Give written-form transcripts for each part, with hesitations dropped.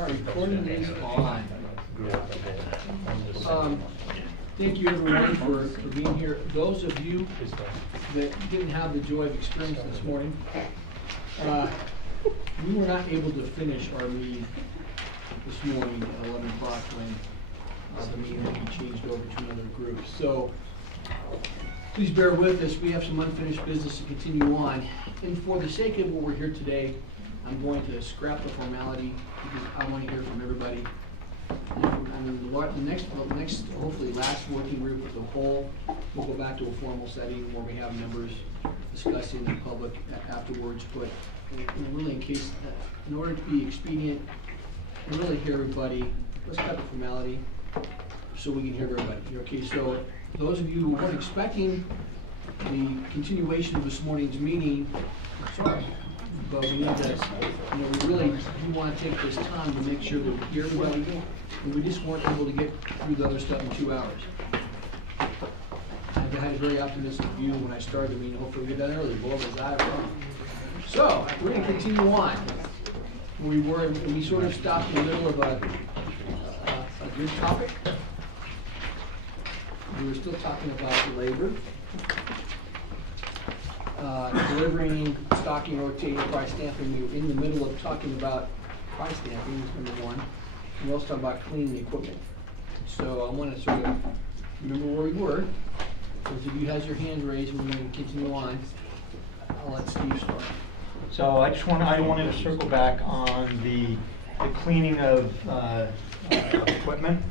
All right, recording is on. Thank you everyone for being here. Those of you that didn't have the joy of experience this morning, we were not able to finish our meeting this morning at 11 o'clock when the meeting will be changed over to another group. So please bear with us. We have some unfinished business to continue on. And for the sake of what we're here today, I'm going to scrap the formality because I want to hear from everybody. And then the next, hopefully last working group as a whole, we'll go back to a formal setting where we have members discussing in public afterwards. But really, in order to be expedient and really hear everybody, let's cut the formality so we can hear everybody. Okay, so those of you who weren't expecting the continuation of this morning's meeting, sorry. But we need to, we really do want to take this time to make sure that we hear everybody, and we just weren't able to get through the other stuff in 2 hours. I had a very optimistic view when I started the meeting. Hopefully we get done early. Boy, was I wrong. So we're going to continue on. We sort of stopped in the middle of a good topic. We were still talking about labor. Delivering, stocking, rotating, price stamping. We were in the middle of talking about price stamping, number one. And we also talked about cleaning the equipment. So I want to sort of remember where we were. Those of you who has your hand raised, we're going to continue on. I'll let Steve start. So I wanted to circle back on the cleaning of equipment.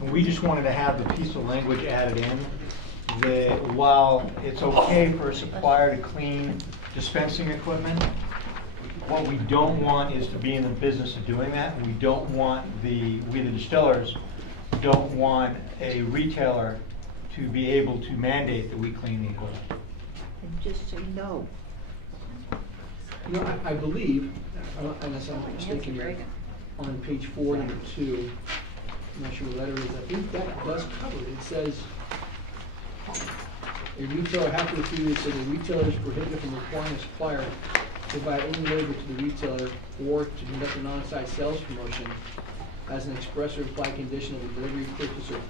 And we just wanted to have the piece of language added in that while it's okay for a supplier to clean dispensing equipment, what we don't want is to be in the business of doing that. We don't want we the distillers don't want a retailer to be able to mandate that we clean the equipment. And just say no. You know, I believe, unless I'm mistaken here, on page 4, number 2, I'm not sure what letter it is, I think that does cover it. It says, a retailer halfway through it says a retailer is prohibited from requiring a supplier to provide any labor to the retailer or to conduct an on-site sales promotion as an express or implied condition of the delivery, purchase, or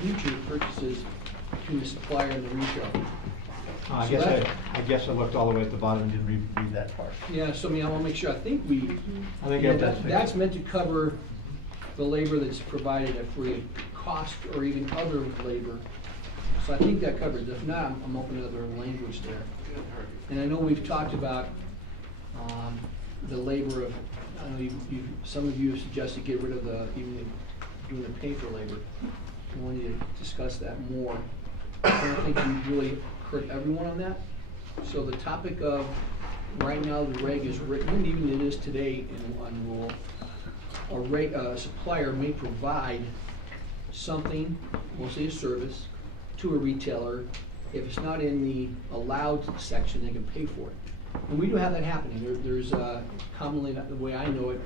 future purchases between the supplier and the retailer. I guess I looked all the way at the bottom and didn't read that part. Yeah, so I mean, I want to make sure. I think that's meant to cover the labor that's provided at free cost or even other labor. So I think that covers it. If not, I'm open to other language there. And I know we've talked about the labor of, I know some of you have suggested get rid of even doing the pay for labor. I wanted to discuss that more. I don't think we've really heard everyone on that. So the topic of, right now the reg is written, and even it is today on rule, a supplier may provide something, mostly a service, to a retailer. If it's not in the allowed section, they can pay for it. And we do have that happening. There's commonly, the way I know it,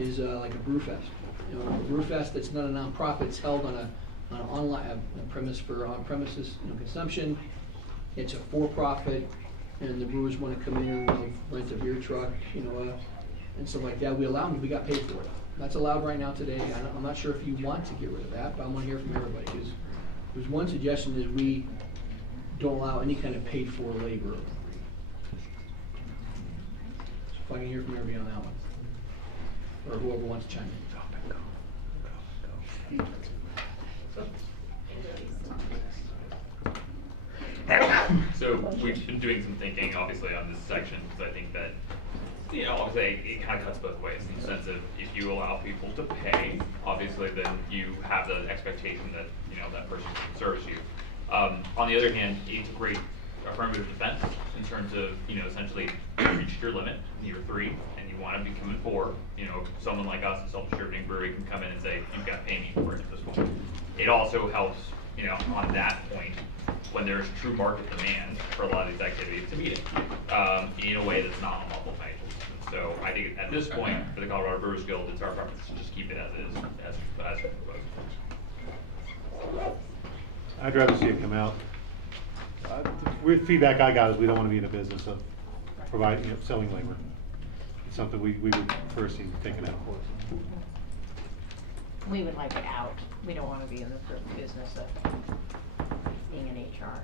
is like a brewfest. You know, a brewfest that's not a nonprofit. It's held on an online premise for on-premises consumption. It's a for-profit, and the brewers want to come in and rent a beer truck, and stuff like that. We allow them. We got paid for it. That's allowed right now today. I'm not sure if you want to get rid of that, but I want to hear from everybody. Because there's one suggestion is we don't allow any kind of paid-for labor. So if I can hear from everybody on that one, or whoever wants to chime in. So we've been doing some thinking, obviously, on this section, because I think that, obviously it kind of cuts both ways in the sense of if you allow people to pay, obviously then you have the expectation that, that person can service you. On the other hand, it's a great affirmative defense in terms of, essentially you reached your limit in year 3 and you want to become in 4. Someone like us, a self-distributing brewery, can come in and say, you've got to pay me for it at this point. It also helps, on that point, when there's true market demand for a lot of these activities to meet it in a way that's not unlawful pay. So I think at this point, for the Colorado Brewers Guild, it's our preference to just keep it as is, as proposed. I'd rather see it come out. Weird feedback I got is we don't want to be in the business of providing, selling labor. It's something we would first be thinking out. We would like it out. We don't want to be in the business of being an HR.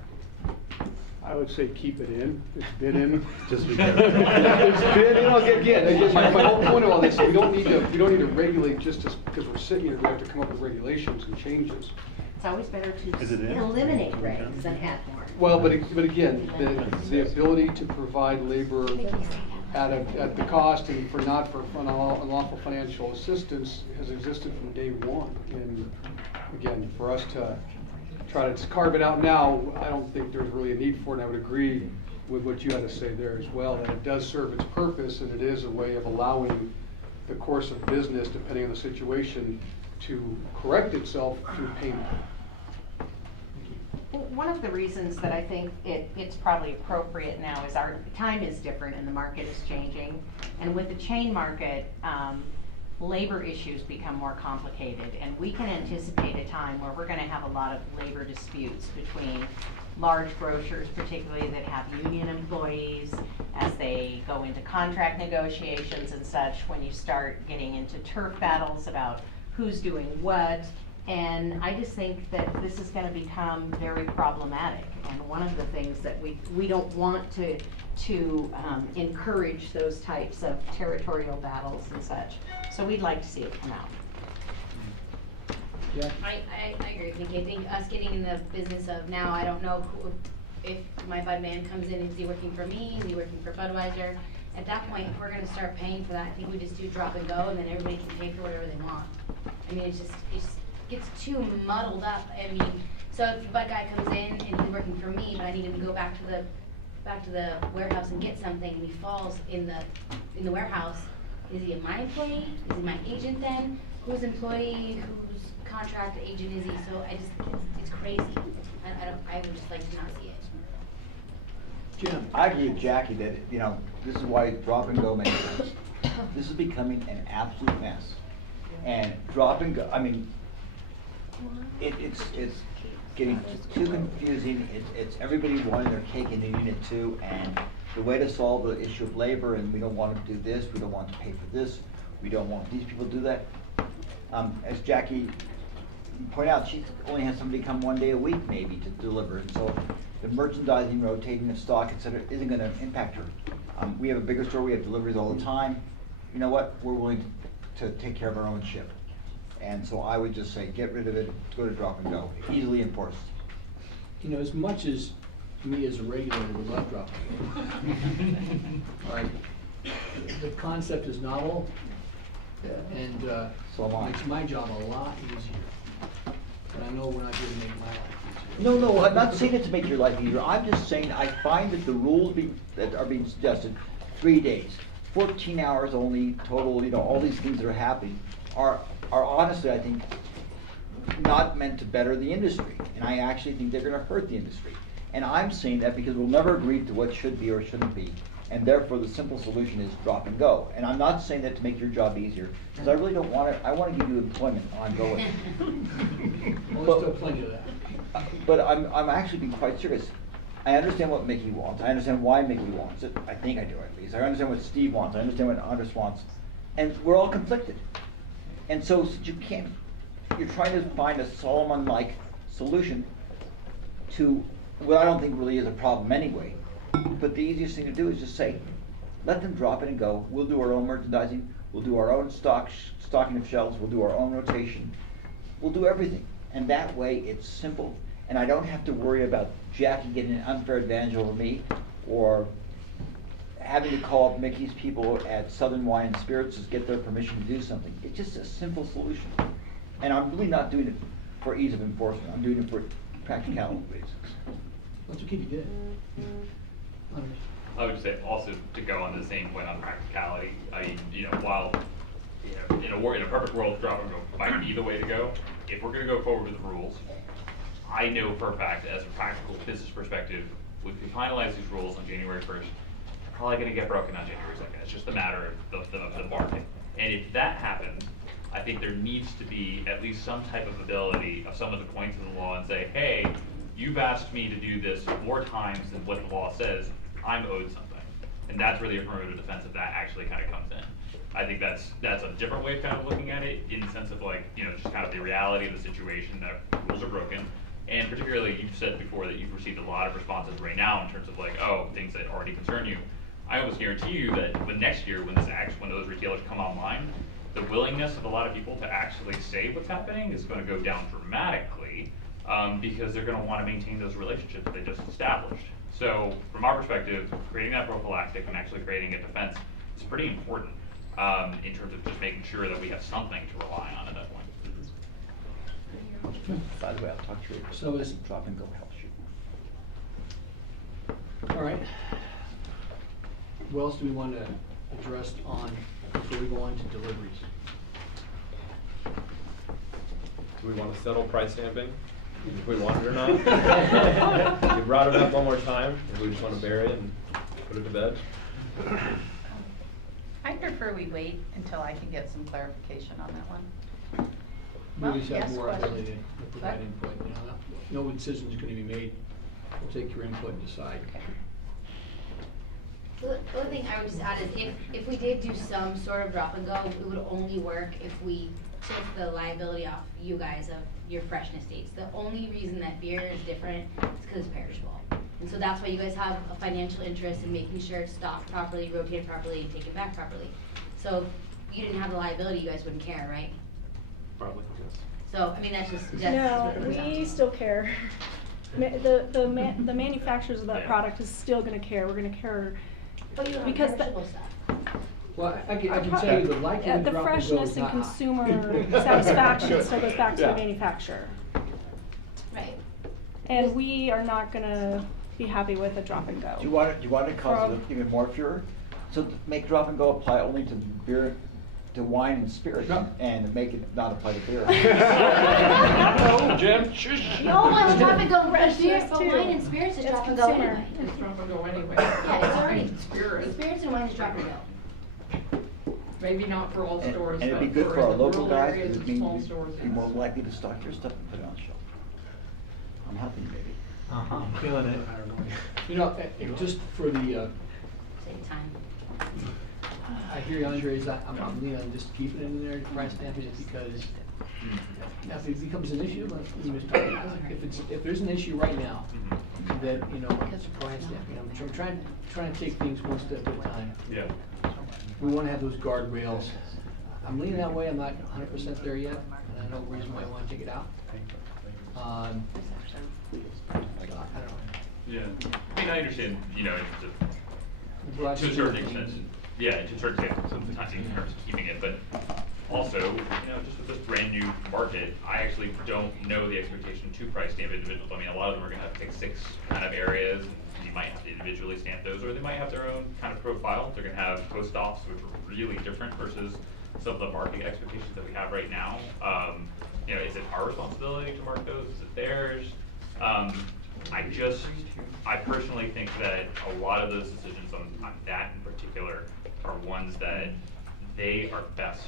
I would say keep it in, it's been in. Just because. It's been, again, my whole point of all this, we don't need to regulate just because we're sitting here, we have to come up with regulations and changes. It's always better Is it to in? eliminate regs than add more. Well, but again, the ability to provide labor at the cost and for unlawful financial assistance has existed from day one. And again, for us to try to carve it out now, I don't think there's really a need for it. And I would agree with what you had to say there as well, that it does serve its purpose and it is a way of allowing the course of business, depending on the situation, to correct itself through payment. One of the reasons that I think it's probably appropriate now is our time is different and the market is changing. And with the chain market, labor issues become more complicated. And we can anticipate a time where we're gonna have a lot of labor disputes between large grocers, particularly that have union employees, as they go into contract negotiations and such, when you start getting into turf battles about who's doing what. And I just think that this is going to become very problematic. And one of the things that we don't want to encourage those types of territorial battles and such. So we'd like to see it come out. Yeah. I agree with Nikki. I think us getting in the business of now, I don't know if my bud man comes in, is he working for me, is he working for Budweiser? At that point, if we're gonna start paying for that, I think we just do drop and go, and then everybody can pay for whatever they want. I mean, it just gets too muddled up. I mean, so if the bud guy comes in and he's working for me, but I need him to go back to the warehouse and get something, and he falls in the warehouse, is he my employee? Is he my agent then? Whose employee, whose contract agent is he? So it's crazy. I would just like to not see it. Jim? I agree with Jackie that, this is why drop and go makes sense. This is becoming an absolute mess. And drop and go, I mean, it's getting too confusing. It's everybody wanting their cake and eating it too. And the way to solve the issue of labor, and we don't want to do this, we don't want to pay for this, we don't want these people to do that. As Jackie pointed out, she only has somebody come one day a week maybe to deliver. And so the merchandising, rotating of stock, et cetera, isn't going to impact her. We have a bigger store, we have deliveries all the time. You know what? We're willing to take care of our own ship. And so I would just say, get rid of it, go to drop and go, easily enforced. As much as me as a regulator would love drop and go. All right, the concept is novel, and So am I. makes my job a lot easier. But I know we're not here to make my life easier. No, I'm not saying it to make your life easier. I'm just saying I find that the rules that are being suggested, 3 days, 14 hours only total, all these things that are happening are honestly, I think, not meant to better the industry. And I actually think they're going to hurt the industry. And I'm saying that because we'll never agree to what should be or shouldn't be. And therefore, the simple solution is drop and go. And I'm not saying that to make your job easier, because I really don't want it. I want to give you employment ongoing. Well, there's still plenty of that. But I'm actually being quite serious. I understand what Mickey wants. I understand why Mickey wants it. I think I do at least. I understand what Steve wants. I understand what Andres wants. And we're all conflicted. And so you can't, you're trying to find a Solomon-like solution to what I don't think really is a problem anyway. But the easiest thing to do is just say, let them drop it and go. We'll do our own merchandising. We'll do our own stocking of shelves. We'll do our own rotation. We'll do everything. And that way it's simple. And I don't have to worry about Jackie getting an unfair advantage over me, or having to call up Mickey's people at Southern Wine and Spirits to get their permission to do something. It's just a simple solution. And I'm really not doing it for ease of enforcement. I'm doing it for practicality. That's okay, you did. I would say also to go on the same point on practicality. I mean, while in a perfect world, drop and go might be the way to go. If we're going to go forward with the rules, I know for a fact, as a practical business perspective, if we finalize these rules on January 1st, they're probably going to get broken on January 2nd. It's just a matter of the market. And if that happens, I think there needs to be at least some type of ability of someone to point to the law and say, hey, you've asked me to do this more times than what the law says. I'm owed something. And that's where the affirmative defense of that actually kind of comes in. I think that's a different way of kind of looking at it, in the sense of like, you know, just kind of the reality of the situation that rules are broken. And particularly, you've said before that you've received a lot of responses right now in terms of like, oh, things that already concern you. I almost guarantee you that when next year, when those retailers come online, the willingness of a lot of people to actually say what's happening is going to go down dramatically, because they're going to want to maintain those relationships they just established. So from our perspective, creating that prophylactic and actually creating a defense is pretty important, in terms of just making sure that we have something to rely on at that point. By the way, I'll talk to you. So is- Drop and go helps you. All right. What else do we want to address on, before we go on to deliveries? Do we want to settle price stamping? If we want it or not? You brought it up one more time, if we just want to bury it and put it to bed? I prefer we wait until I can get some clarification on that one. We Well, just have yes, more question. ability to provide What? input, you know, no decision's going to be made. We'll take your input and decide. The other thing I would just add is if we did do some sort of drop and go, it would only work if we took the liability off you guys of your freshness dates. The only reason that beer is different is because it's perishable. And so that's why you guys have a financial interest in making sure it's stocked properly, rotated properly, and taken back properly. So if you didn't have the liability, you guys wouldn't care, right? Probably, yes. So, I mean, that's just No, what it comes down we to. still care. The manufacturers of that Yeah. product is still gonna care, we're gonna care. But you don't have because the- perishable stuff. Well, I can tell you the likelihood The drop and go freshness is and not high. consumer satisfaction still goes back to Yeah. the manufacturer. Right. And we are not gonna be happy with a drop and go. Do you want to cause From- it even more furor? So to make drop and go apply only to beer, to wine and spirits, No. and make it not apply to beer. No, Jim, shush. No, it's drop and go, but Freshness beer, but too. wine and spirits is It's drop and go consumer. anyway. It's drop and go anyway. Yeah, it's already, Spirit. spirits and wine is drop and go. Maybe not for all And stores, and it'd be but good for our in the local rural guys, areas because it and small means stores, you'd be more yes. likely to stock your stuff and put it on shelf. I'm helping you, baby. I'm feeling it. You know, just for the, Same time. I hear you, Andres, I'm leaning on just keeping it in there, price stamping it, because if it becomes an issue, like you was talking about, if there's an issue right now, that, you know, it's price stamping, I'm trying to take things one step at a time. Yeah. We want to have those guardrails. I'm leaning that way, I'm not 100% there yet, and I know the reason why I want to take it out. I don't know. Yeah. I mean, I understand, you know, to a certain extent, yeah, to a certain extent, sometimes in terms of keeping it, but also, you know, just with this brand new market, I actually don't know the expectation to price stamp individuals. I mean, a lot of them are gonna have to take 6 kind of areas, and you might have to individually stamp those, or they might have their own kind of profile. They're gonna have post ops, which are really different versus some of the marketing expectations that we have right now. You know, is it our responsibility to mark those? Is it theirs? I personally think that a lot of those decisions on that in particular are ones that they are best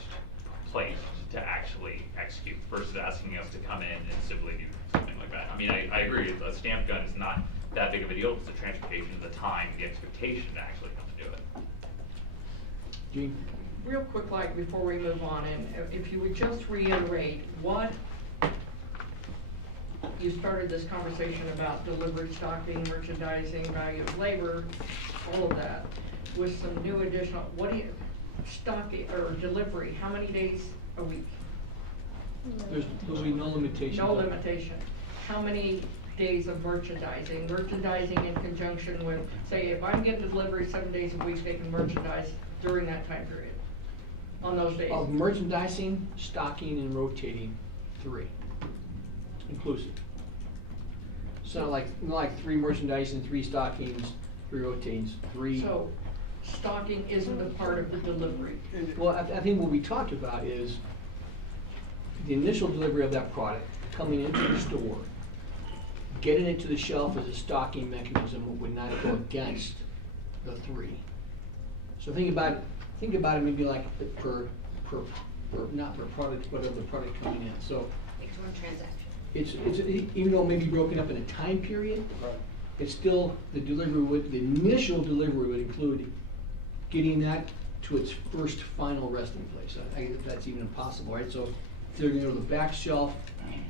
placed to actually execute versus asking us to come in and simply do something like that. I mean, I agree, a stamp gun is not that big of a deal. It's the transportation, the time, the expectation to actually come to do it. Gene? Real quick, like, before we move on, and if you would just reiterate what, you started this conversation about delivery, stocking, merchandising, value of labor, all of that, with some new additional, what do you, stocking, or delivery, how many days a week? There'll be no limitations. No on that. limitation. How many days of merchandising? Merchandising in conjunction with, say, if I'm getting delivery 7 days a week, they can merchandise during that time period, on those days. Of merchandising, stocking, and rotating, 3, inclusive. So not like 3 merchandising, 3 stockings, 3 rotatings, 3. So, stocking isn't a part of the delivery. Well, I think what we talked about is the initial delivery of that product, coming into the store, getting it to the shelf as a stocking mechanism would not go against the 3. So think about it maybe like per not per product, but of the product coming in. So It's one transaction. it's even though it may be broken up in a time period, it's still the initial delivery would include getting that to its first final resting place. If that's even possible, right? So if they're gonna go to the back shelf,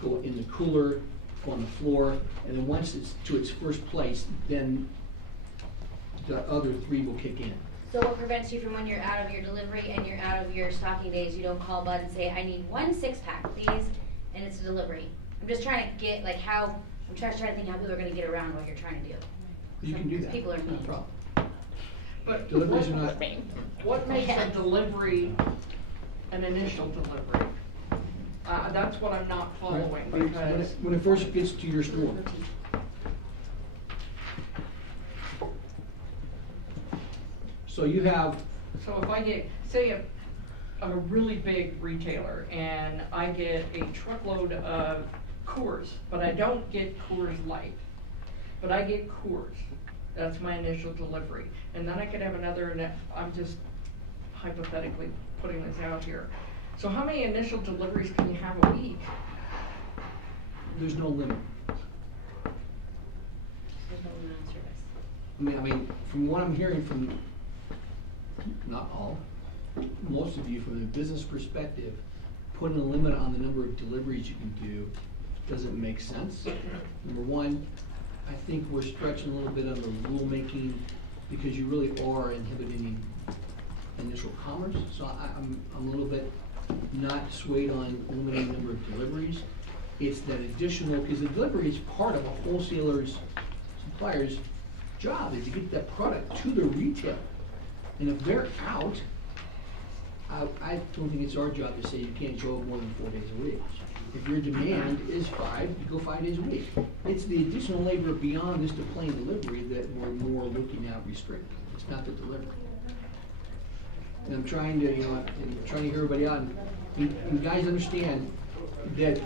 go in the cooler, go on the floor, and then once it's to its first place, then the other three will kick in. So what prevents you from when you're out of your delivery and you're out of your stocking days, you don't call Bud and say, I need 1 6-pack, please, and it's a delivery? I'm just trying to get, like, how, I'm trying to think how people are gonna get around what you're trying to do. You can do that. People are No mean. problem. But Deliveries are not. what makes a delivery an initial delivery? That's what I'm not following, because. When it first gets to your store. So you have, So if I get, say a really big retailer and I get a truckload of Coors, but I don't get Coors Light, but I get Coors, that's my initial delivery. And then I could have another, and I'm just hypothetically putting this out here. So how many initial deliveries can you have a week? there's no limit. There's no limit on service. I mean, from what I'm hearing from, not all, most of you, from a business perspective, putting a limit on the number of deliveries you can do doesn't make sense. Number one, I think we're stretching a little bit on the rulemaking because you really are inhibiting initial commerce. So I'm a little bit not swayed on limiting the number of deliveries. It's that additional, because the delivery is part of a wholesaler's, supplier's job, is to get that product to the retailer. And if they're out, I don't think it's our job to say you can't show up more than 4 days a week. If your demand is 5, you go 5 days a week. It's the additional labor beyond just the plain delivery that we're more looking at restricting. It's not the delivery. And I'm trying to, I'm trying to hear everybody out, and guys understand that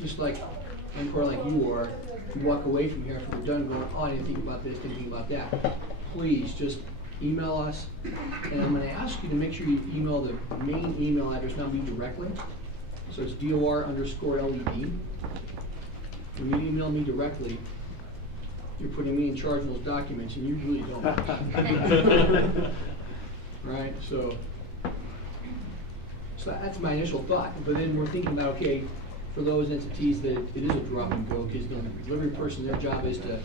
just like Encore, like you are, you walk away from here after we're done going, oh, I didn't think about this, didn't think about that. Please just email us, and I'm gonna ask you to make sure you email the main email address, not me directly. So it's DOR_LED. When you email me directly, you're putting me in charge of those documents, and you really don't. Right, so that's my initial thought, but then we're thinking about, okay, for those entities that it is a drop and go, because the delivery person, their job is to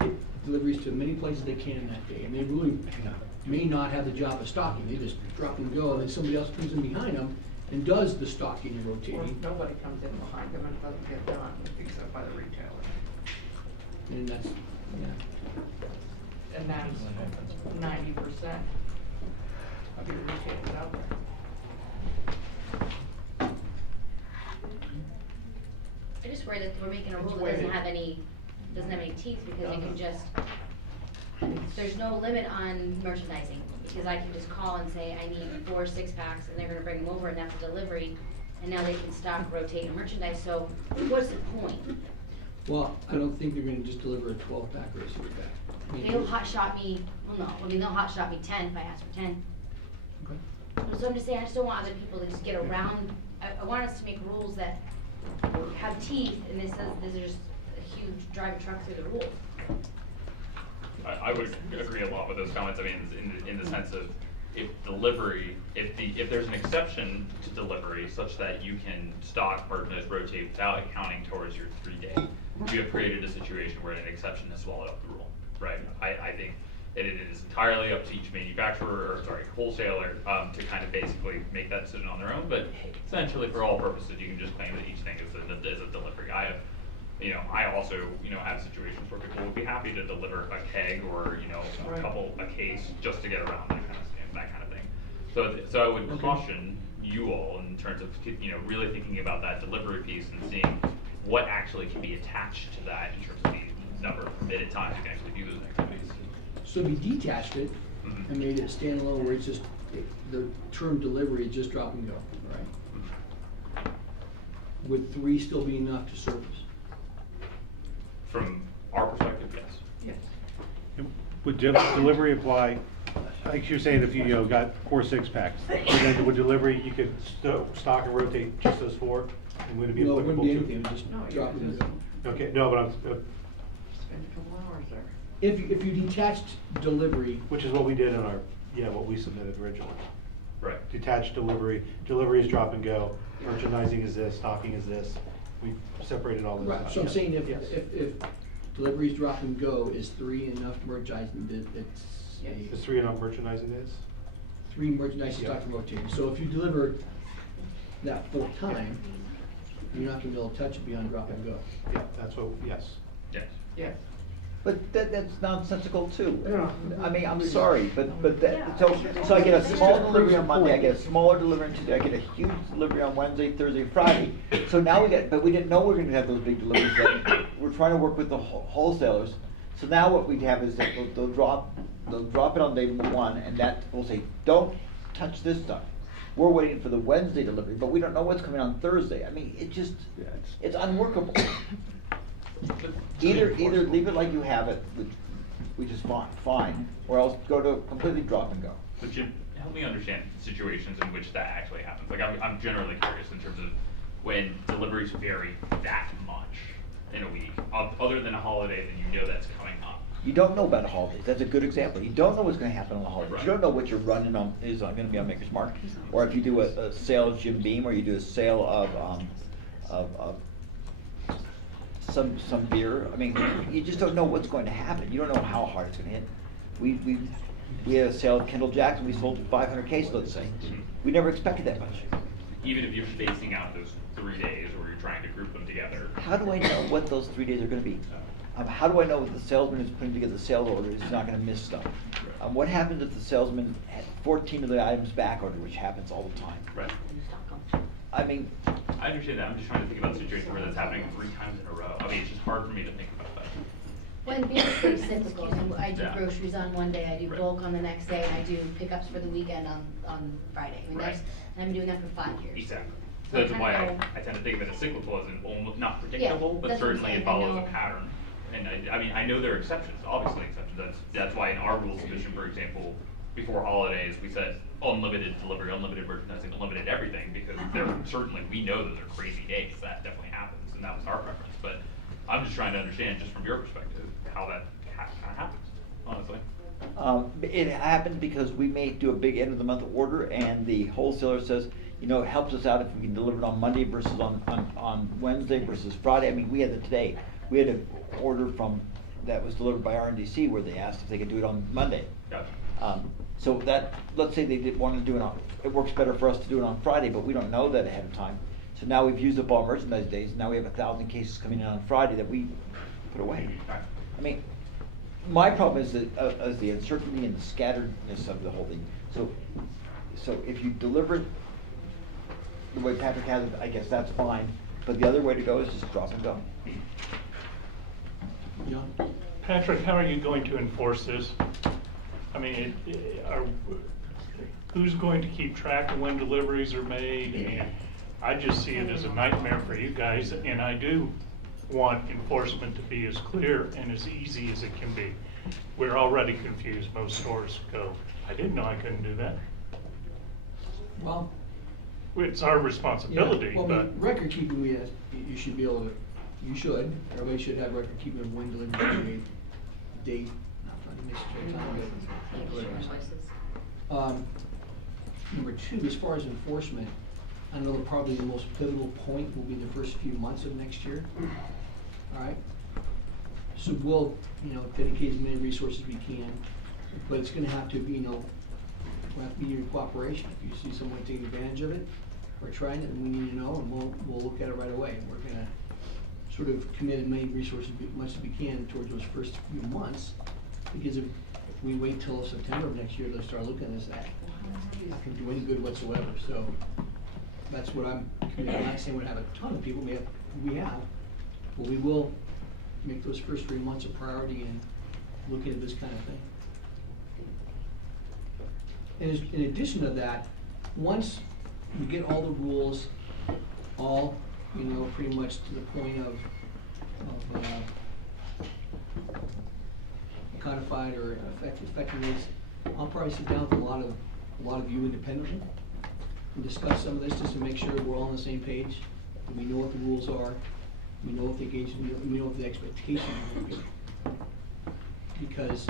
get deliveries to as many places they can in that day, and they really may not have the job of stocking, they just drop and go, and then somebody else comes in behind them and does the stocking and Or rotating. nobody comes in behind them and doesn't get done, except by the retailer. And that's, yeah. And that's 90% of your retailers out there. I just worry that we're making a It's rule that weighted. doesn't have any teeth, because it can just, there's no limit on merchandising, because I can just call and say, I need 4 6-packs, and they're gonna bring them over, and that's a delivery, and now they can stock, rotate, and merchandise, so what's the point? Well, I don't think they're gonna just deliver a 12-pack or a 6-pack. I mean, They'll hot shot me, well, no, I mean, they'll hot shot me 10 if I ask for 10. Okay. So I'm just saying, I just don't want other people to just get around, I want us to make rules that have teeth, and this is just a huge drive a truck through the rules. I would agree a lot with those comments. I mean, in the sense of if delivery, if there's an exception to delivery such that you can stock, merchandise, rotate without accounting towards your 3-day, you have created a situation where an exception has swallowed up the rule, right? I think that it is entirely up to each manufacturer, or sorry, wholesaler, to kind of basically make that decision on their own. But essentially, for all purposes, you can just claim that each thing is a delivery. I also, have situations where people would be happy to deliver a keg or, a case just to get around that kind of thing. So I would caution you all in terms of, really thinking about that delivery piece and seeing what actually can be attached to that in terms of the number of permitted times you can actually do those activities. So if you detached it and made it standalone where it's just, the term delivery is just drop and go, right? Would 3 still be enough to service? From our perspective, yes. Yes. Would delivery apply, like you're saying, if you got 4 6-packs, then would delivery, you could stock and rotate just those 4? And would it be No, it wouldn't applicable be to? anything, it would just No, you drop could and just go. Okay, no, but I'm, spend a couple hours there. if you detached delivery, Which is what we did in our, what we submitted originally. Right. Detached delivery is drop and go, merchandising is this, stocking is this. We separated all those out. right, so I'm saying Yes. if deliveries drop and go, is 3 enough merchandising, it's Is 3 enough merchandising days? 3 merchandise Yeah. stock and rotating. So if you deliver that full time, you're not gonna be able to touch it beyond drop and go. Yeah, that's what, yes. Yes. Yes. But that's nonsensical too. Yeah. I mean, I'm sorry, but that, so I get a small delivery on Monday, I get a smaller delivery on Tuesday, I get a huge delivery on Wednesday, Thursday, Friday. So now but we didn't know we were gonna have those big deliveries then. We're trying to work with the wholesalers. So now what we have is that they'll drop it on day 1, and that will say, don't touch this stuff. We're waiting for the Wednesday delivery, but we don't know what's coming on Thursday. I mean, it's unworkable. Either leave it like you have it, which is fine, or else go to completely drop and go. But Jim, help me understand situations in which that actually happens. Like, I'm generally curious in terms of when deliveries vary that much in a week, other than a holiday, then you know that's coming up. You don't know about the holidays. That's a good example. You don't know what's going to happen on the holidays. Right. You don't know what you're running on is going to be on Maker's Mark, or if you do a sale of Jim Beam, or you do a sale of some beer. I mean, you just don't know what's going to happen. You don't know how hard it's going to hit. We had a sale at Kendall Jackson. We sold 500 cases, let's say. We never expected that much. Even if you're spacing out those 3 days, or you're trying to group them together. How do I know what those 3 days are going to be? How do I know if the salesman who's putting together the sales order is not going to miss stuff? What happens if the salesman had 14 of the items back ordered, which happens all the time? Right. I mean, I understand that. I'm just trying to think about situations where that's happening 3 times in a row. I mean, it's just hard for me to think about that. When being pretty cyclical, so I do Yeah. groceries on one day, I do Right. bulk on the next day, and I do pickups for the weekend on Friday. I mean, Right. and I've been doing that for 5 years. Exactly. So So that's I why kinda know- I tend to think of it as cyclical as in almost not predictable, but that's what I'm certainly saying. it I follows a know- pattern. And I mean, I know there are exceptions, obviously exceptions. That's why in our rules submission, for example, before holidays, we said unlimited delivery, unlimited merchandising, unlimited everything, because there certainly, we know that there are crazy days, that definitely happens, and that was our preference. But I'm just trying to understand, just from your perspective, how that kind of happens, honestly. it happens because we may do a big end of the month order, and the wholesaler says, it helps us out if we can deliver it on Monday versus on Wednesday versus Friday. I mean, we had it today. We had an order that was delivered by RNDC where they asked if they could do it on Monday. Gotcha. So let's say they did want to do it works better for us to do it on Friday, but we don't know that ahead of time. So now we've used up all merchandise days, and now we have 1,000 cases coming in on Friday that we put away. Right. I mean, my problem is the uncertainty and the scatteredness of the whole thing. So if you deliver it the way Patrick has it, I guess that's fine, but the other way to go is just drop and go. John? Patrick, how are you going to enforce this? I mean, who's going to keep track of when deliveries are made? And I just see it as a nightmare for you guys, and I do want enforcement to be as clear and as easy as it can be. We're already confused, most stores go, I didn't know I couldn't do that. Well, It's our responsibility, yeah, well, I but. mean, record keeping, you should be able to, everybody should have record keeping of when delivery date, not trying to miss time, but number 2, as far as enforcement, I know that probably the most pivotal point will be the first few months of next year. All right? So we'll, dedicate as many resources as we can, but it's gonna have to be, we'll have to be in cooperation. If you see someone taking advantage of it, or trying it, and we need to know, and we'll look at it right away. And we're gonna sort of commit as many resources, much as we can, towards those first few months, because if we wait till September of next year to start looking at this, that not gonna do any good whatsoever. So that's what I'm committed. I'm not saying we're gonna have a ton of people, we have, but we will make those first 3 months a priority in looking at this kind of thing. And in addition to that, once we get all the rules, all, pretty much to the point of codified or effectiveness, I'll probably sit down with a lot of you independently and discuss some of this just to make sure we're all on the same page, and we know what the rules are, we know what the engagement, we know what the expectation will be. because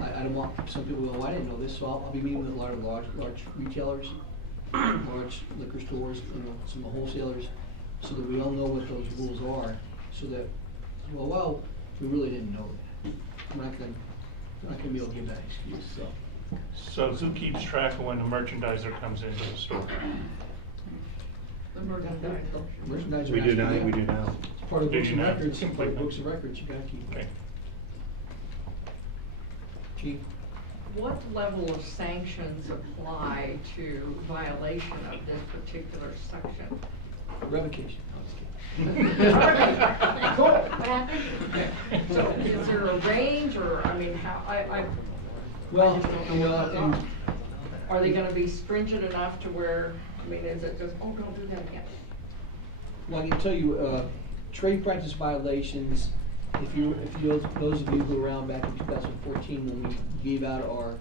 I don't want some people to go, I didn't know this, so I'll be meeting with a lot of large retailers, large liquor stores, some wholesalers, so that we all know what those rules are, so that, well, we really didn't know that. I'm not gonna be able to give that excuse, so. So who keeps track of when the merchandiser comes into the store? The merchandise. Merchandiser We do has to now, be- we do now. It's part of Do books you and now? records, part of books and records, you gotta keep. Okay. Chief? What level of sanctions apply to violation of this particular section? Revocation. What happened? So is there a range, or, I mean, how, I Well, just don't you know know, what and those are. Are they gonna be stringent enough to where, I mean, is it just, oh, don't do that again? well, I can tell you, trade practice violations, those of you who were around back in 2014 when we gave out our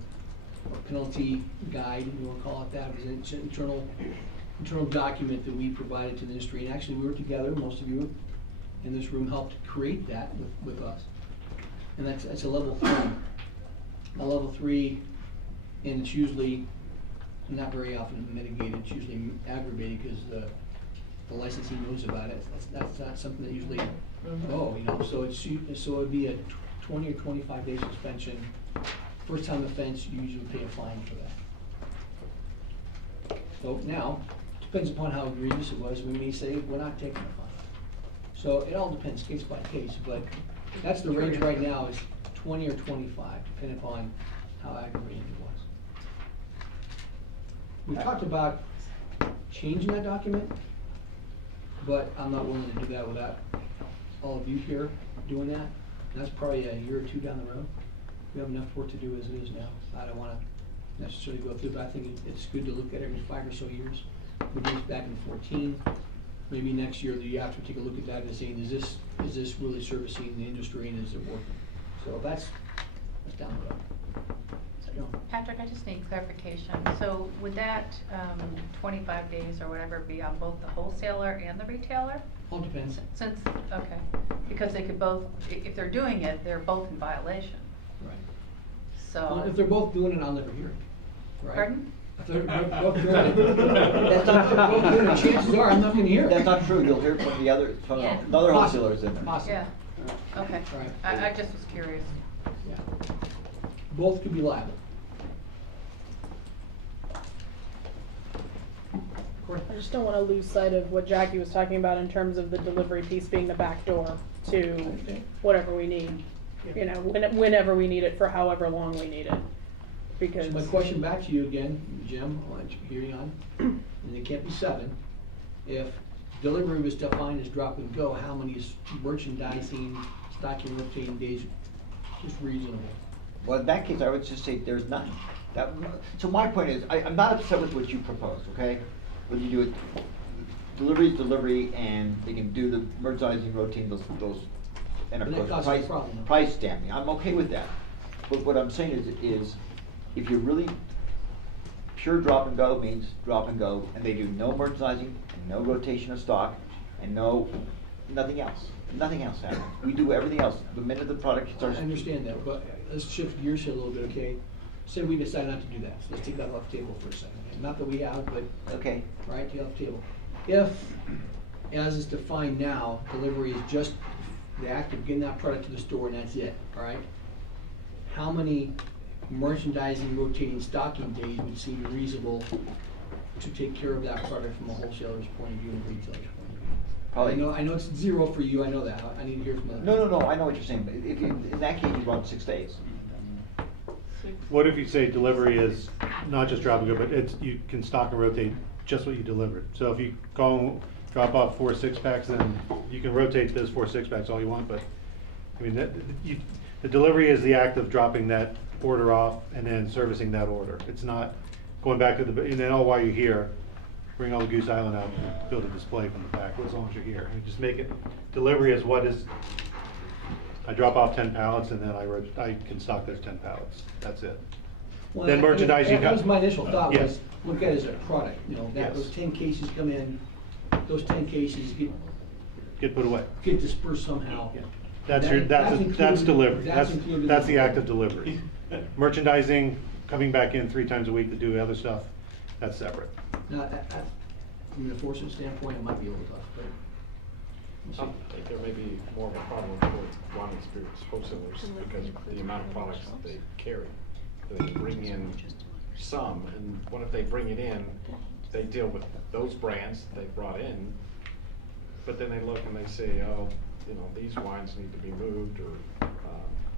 penalty guide, you wanna call it that, it was an internal document that we provided to the industry, and actually we were together, most of you in this room helped create that with us. And that's a level 3. A level 3, and it's usually not very often mitigated, it's usually aggravated because the licensee knows about it. That's not something that usually, so it'd be a 20 or 25 day suspension. First time offense, you usually pay a fine for that. So now, depends upon how egregious it was, we may say, we're not taking a fine. So it all depends case by case, but that's the range right now is 20 or 25, depending upon how aggravating it was. We talked about changing that document, but I'm not willing to do that without all of you here doing that. And that's probably a year or two down the road. We have enough work to do as it is now. I don't wanna necessarily go through, but I think it's good to look at every 5 or so years. We did this back in 14. Maybe next year, you have to take a look at that and saying, is this really servicing the industry and is it working? So that's down the road. Patrick, I just need clarification. So would that 25 days or whatever be on both the wholesaler and the retailer? All depends. Since, okay, because they could both, if they're doing it, they're both in violation. Right. So. Well, if they're both doing it, I'll never hear it, right? Pardon? If they're both doing it, That's not both doing it, chances are I'm not gonna hear it. That's not true, you'll hear it from the other, from Yeah. another Possible. wholesalers in there. Possible. Yeah, okay. Right. I just was curious. Yeah. Both could be liable. I just don't wanna lose sight of what Jackie was talking about in terms of the delivery piece being the back door to whatever we need. You know, whenever we need it, for however long we need it. Because. So my question back to you again, Jim, on hearing on, and it can't be 7. If delivery was defined as drop and go, how many is merchandising, stocking, rotating days is reasonable? Well, in that case, I would just say there's none. So my point is, I'm not upset with what you propose, okay? When you do it, delivery is delivery, and they can do the merchandising, rotating, those, and of But that course, causes a problem, though. price stamping. I'm okay with that. But what I'm saying is if you're really pure drop and go means drop and go, and they do no merchandising, and no rotation of stock, and nothing else. Nothing else happens. We do everything else. The minute the product I starts. understand that, but let's shift gears here a little bit, okay? Say we decide not to do that, so let's take that off the table for a second. Not that we have, but. Okay. Right, take it off the table. If, as is defined now, delivery is just the act of getting that product to the store and that's it, all right? How many merchandising, rotating, stocking days would seem reasonable to take care of that product from a wholesaler's point of view and retailer's point of view? Probably. I know it's 0 for you, I know that. I need to hear from others. No, I know what you're saying, but if in that case, you run 6 days. What if you say delivery is not just drop and go, but you can stock and rotate just what you delivered? So if you go drop off 4 6-packs, then you can rotate those 4 6-packs all you want, but I mean, the delivery is the act of dropping that order off and then servicing that order. It's not going back to and then while you're here, bring all the Goose Island out and build a display from the back, as long as you're here. And just make it, delivery is what is, I drop off 10 pallets and then I can stock those 10 pallets. That's it. Well, Then merchandising. That was my initial thought, Yes. was look at it as a product, you know, that Yes. those 10 cases come in, those 10 cases Get put away. get dispersed somehow. Yeah. That's included- delivery. that's included in That's the the act of delivery. Merchandising, coming back in 3 times a week to do other stuff, that's separate. Now, from an enforcement standpoint, it might be a little tough, but. we'll see. I think there may be more of a problem with wine and spirits wholesalers because of the amount of products that they carry. They bring in some, and what if they bring it in, they deal with those brands they brought in, but then they look and they say, oh, you know, these wines need to be moved or,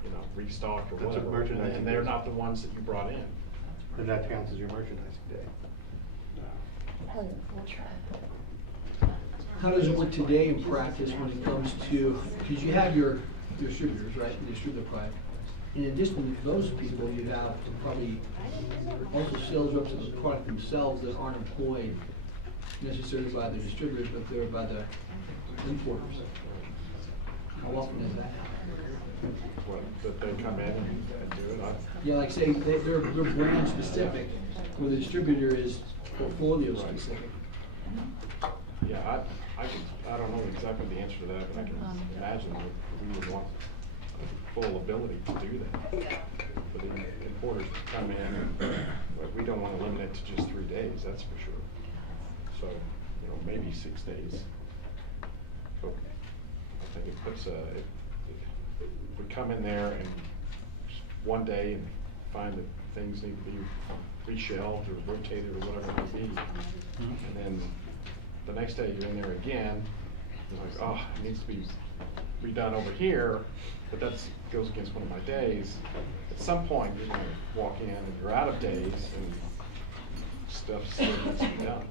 you know, restocked or That's what whatever, merchandising and they're is. not the ones that you brought in. And that counts as your merchandising day. How does it work today in practice when it comes to, because you have your distributors, right, the distributor product. In addition to those people, you have probably also sales reps of the product themselves that aren't employed necessarily by the distributors, but they're by the importers. How often does that happen? What, that they come in and do it? Yeah, like say, they're brand specific, where the distributor is portfolio specific. Yeah, I don't know exactly the answer to that, but I can imagine that we would want full ability to do that. For the importers to come in, and we don't want to limit it to just 3 days, that's for sure. So, you know, maybe 6 days. So I think it puts if we come in there and one day and find that things need to be reshelved or rotated or whatever it might be, and then the next day you're in there again, you're like, oh, it needs to be redone over here, but that goes against one of my days. At some point, you're gonna walk in and you're out of days and stuff still needs to be done.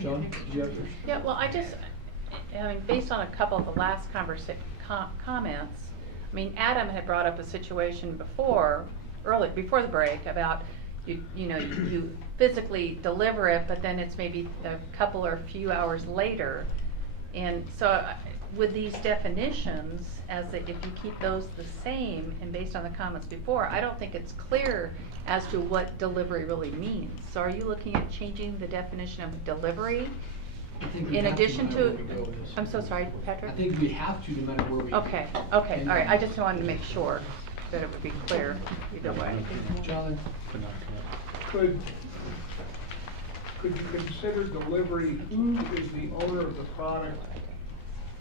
John, did you have first? Yeah, well, I mean, based on a couple of the last comments, I mean, Adam had brought up a situation before the break about you physically deliver it, but then it's maybe a couple or few hours later. And so with these definitions, if you keep those the same and based on the comments before, I don't think it's clear as to what delivery really means. So are you looking at changing the definition of delivery? I think we In have addition no to, matter where we go with this. I'm so sorry, Patrick? I think we have to no matter where we go. Okay, all right, I just wanted to make sure that it would be clear either way. John? Could you consider delivery, who is the owner of the product?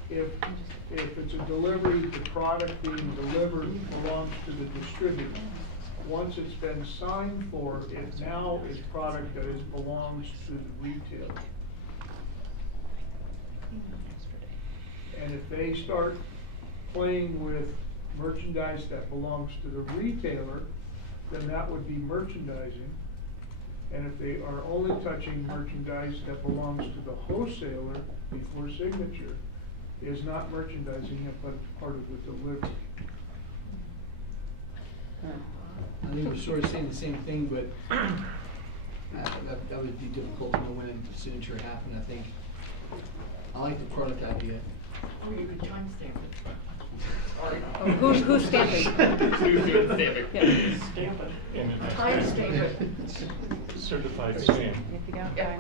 If it's a delivery, the product being delivered belongs to the distributor. Once it's been signed for, it now is product that belongs to the retailer. And if they start playing with merchandise that belongs to the retailer, then that would be merchandising. And if they are only touching merchandise that belongs to the wholesaler before signature, is not merchandising, but part of the delivery. I think we're sort of saying the same thing, but that would be difficult to know when the signature happened, I think. I like the product idea. Or you could timestamp it. Oh, who's stamping? Who's stamping? Yeah. Stamp it. In an Timestamp it. certified stamp. If you don't Yeah.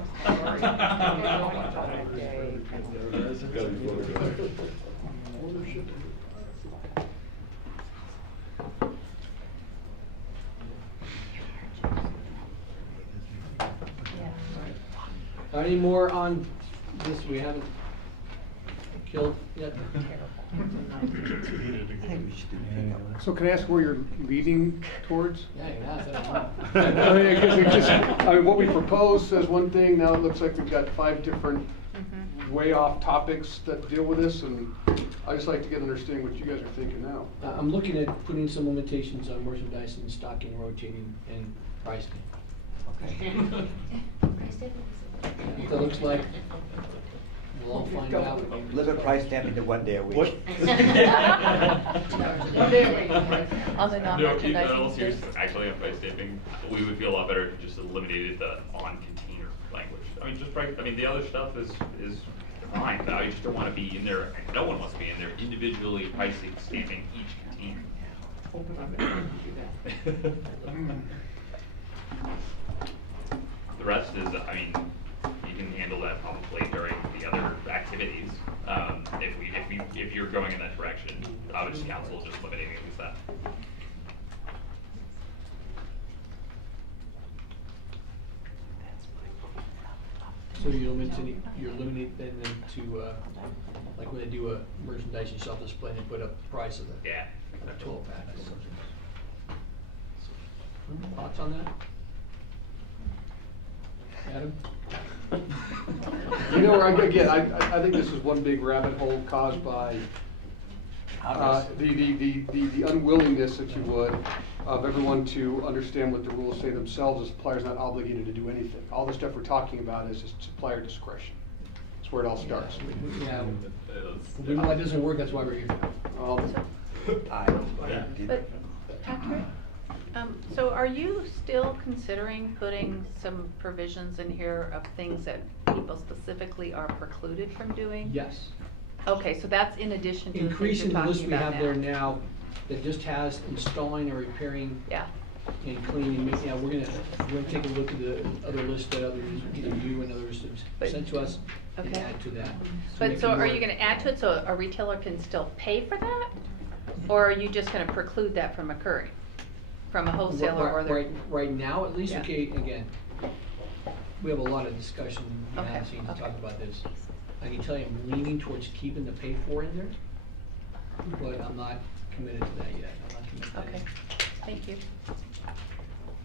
Any more on this we haven't killed yet? So can I ask where you're leading towards? Yeah, you can ask that. I mean, what we proposed says one thing, now it looks like we've got 5 different way off topics that deal with this, and I just like to get an understanding what you guys are thinking now. I'm looking at putting some limitations on merchandise and stocking, rotating, and pricing. Okay. What that looks like, we'll all find out. Limit price stamping to 1 day a week. What? One day a week. On the No, keep that all non-merchandising serious. goods. Actually, on price stamping, we would feel a lot better if you just eliminated the on container language. I mean, just price, I mean, the other stuff is fine, but I just don't wanna be in there, no one wants to be in there individually pricing, stamping each container. Open up and do that. The rest is, I mean, you can handle that probably during the other activities. If you're going in that direction, I would just counsel just limiting it to that. So you're limiting then to, like when they do a merchandising self-display, they put up the price of the Yeah. 12 pack. Thoughts on that? Adam? You know, again, I think this is one big rabbit hole caused by the unwillingness, if you would, of everyone to understand what the rules say themselves. The supplier's not obligated to do anything. All the stuff we're talking about is just supplier discretion. That's where it all starts. Yeah. When that doesn't work, that's why we're here. But Patrick, so are you still considering putting some provisions in here of things that people specifically are precluded from doing? Yes. Okay, so that's in addition to the things Increasing you're the list talking we about have now. there now, that just has installing or repairing. Yeah. And cleaning, yeah, we're gonna take a look at the other list that others, either you and others have sent to us, and Okay. add to that. But so are you gonna add to it so a retailer can still pay for that? Or are you just gonna preclude that from occurring? From a wholesaler or the? Right now, at least, Yeah. okay, again, we have a lot of discussion behind Okay, the scenes to okay. talk about this. I can tell you I'm leaning towards keeping the pay for in there, but I'm not committed to that yet. I'm not committed to that Okay, yet. thank you.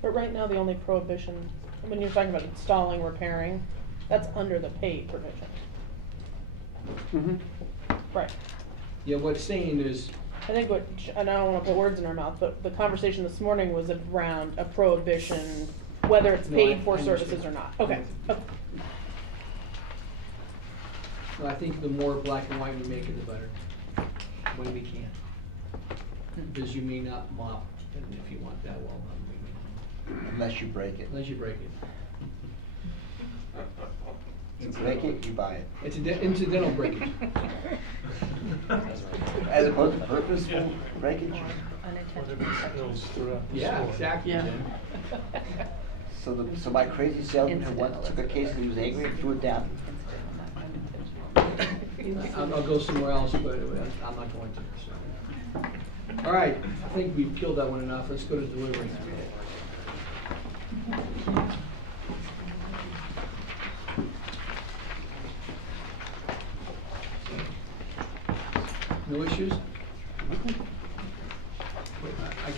But right now, the only prohibition, when you're talking about installing, repairing, that's under the pay provision. Mm-hmm. Right. Yeah, what it's saying is, I think what, and I don't wanna put words in her mouth, but the conversation this morning was around a prohibition, whether it's No, paid I for understand. services or not. Okay. Okay. well, I think the more black and white we make it, the better, when we can. Because you may not mop, and if you want that, well, Unless you break it. unless you break it. You break it, you buy it. It's incidental breakage. As opposed to purposeful breakage. Yeah, exactly, Jim. So my crazy salesman who once took a case and he was angry and threw it down. I'll go somewhere else, but I'm not going to, so. All right, I think we've killed that one enough. Let's go to delivery. No issues? I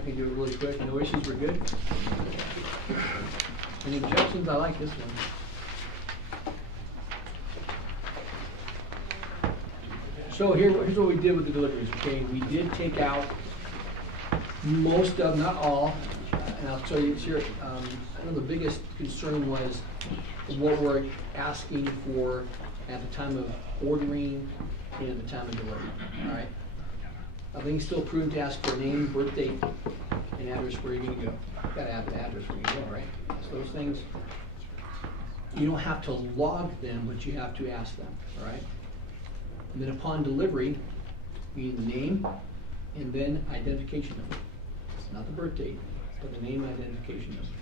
can do it really quick. No issues, we're good? Any objections? I like this one. So here's what we did with the deliveries, okay? We did take out most of, not all, and I'll tell you here, I know the biggest concern was what we're asking for at the time of ordering and at the time of delivery, all right? I think it's still prudent to ask for name, birth date, and address where you're gonna go. Gotta have the address where you go, right? So those things, you don't have to log them, but you have to ask them, all right? And then upon delivery, we need the name and then identification number. Not the birth date, but the name and identification number.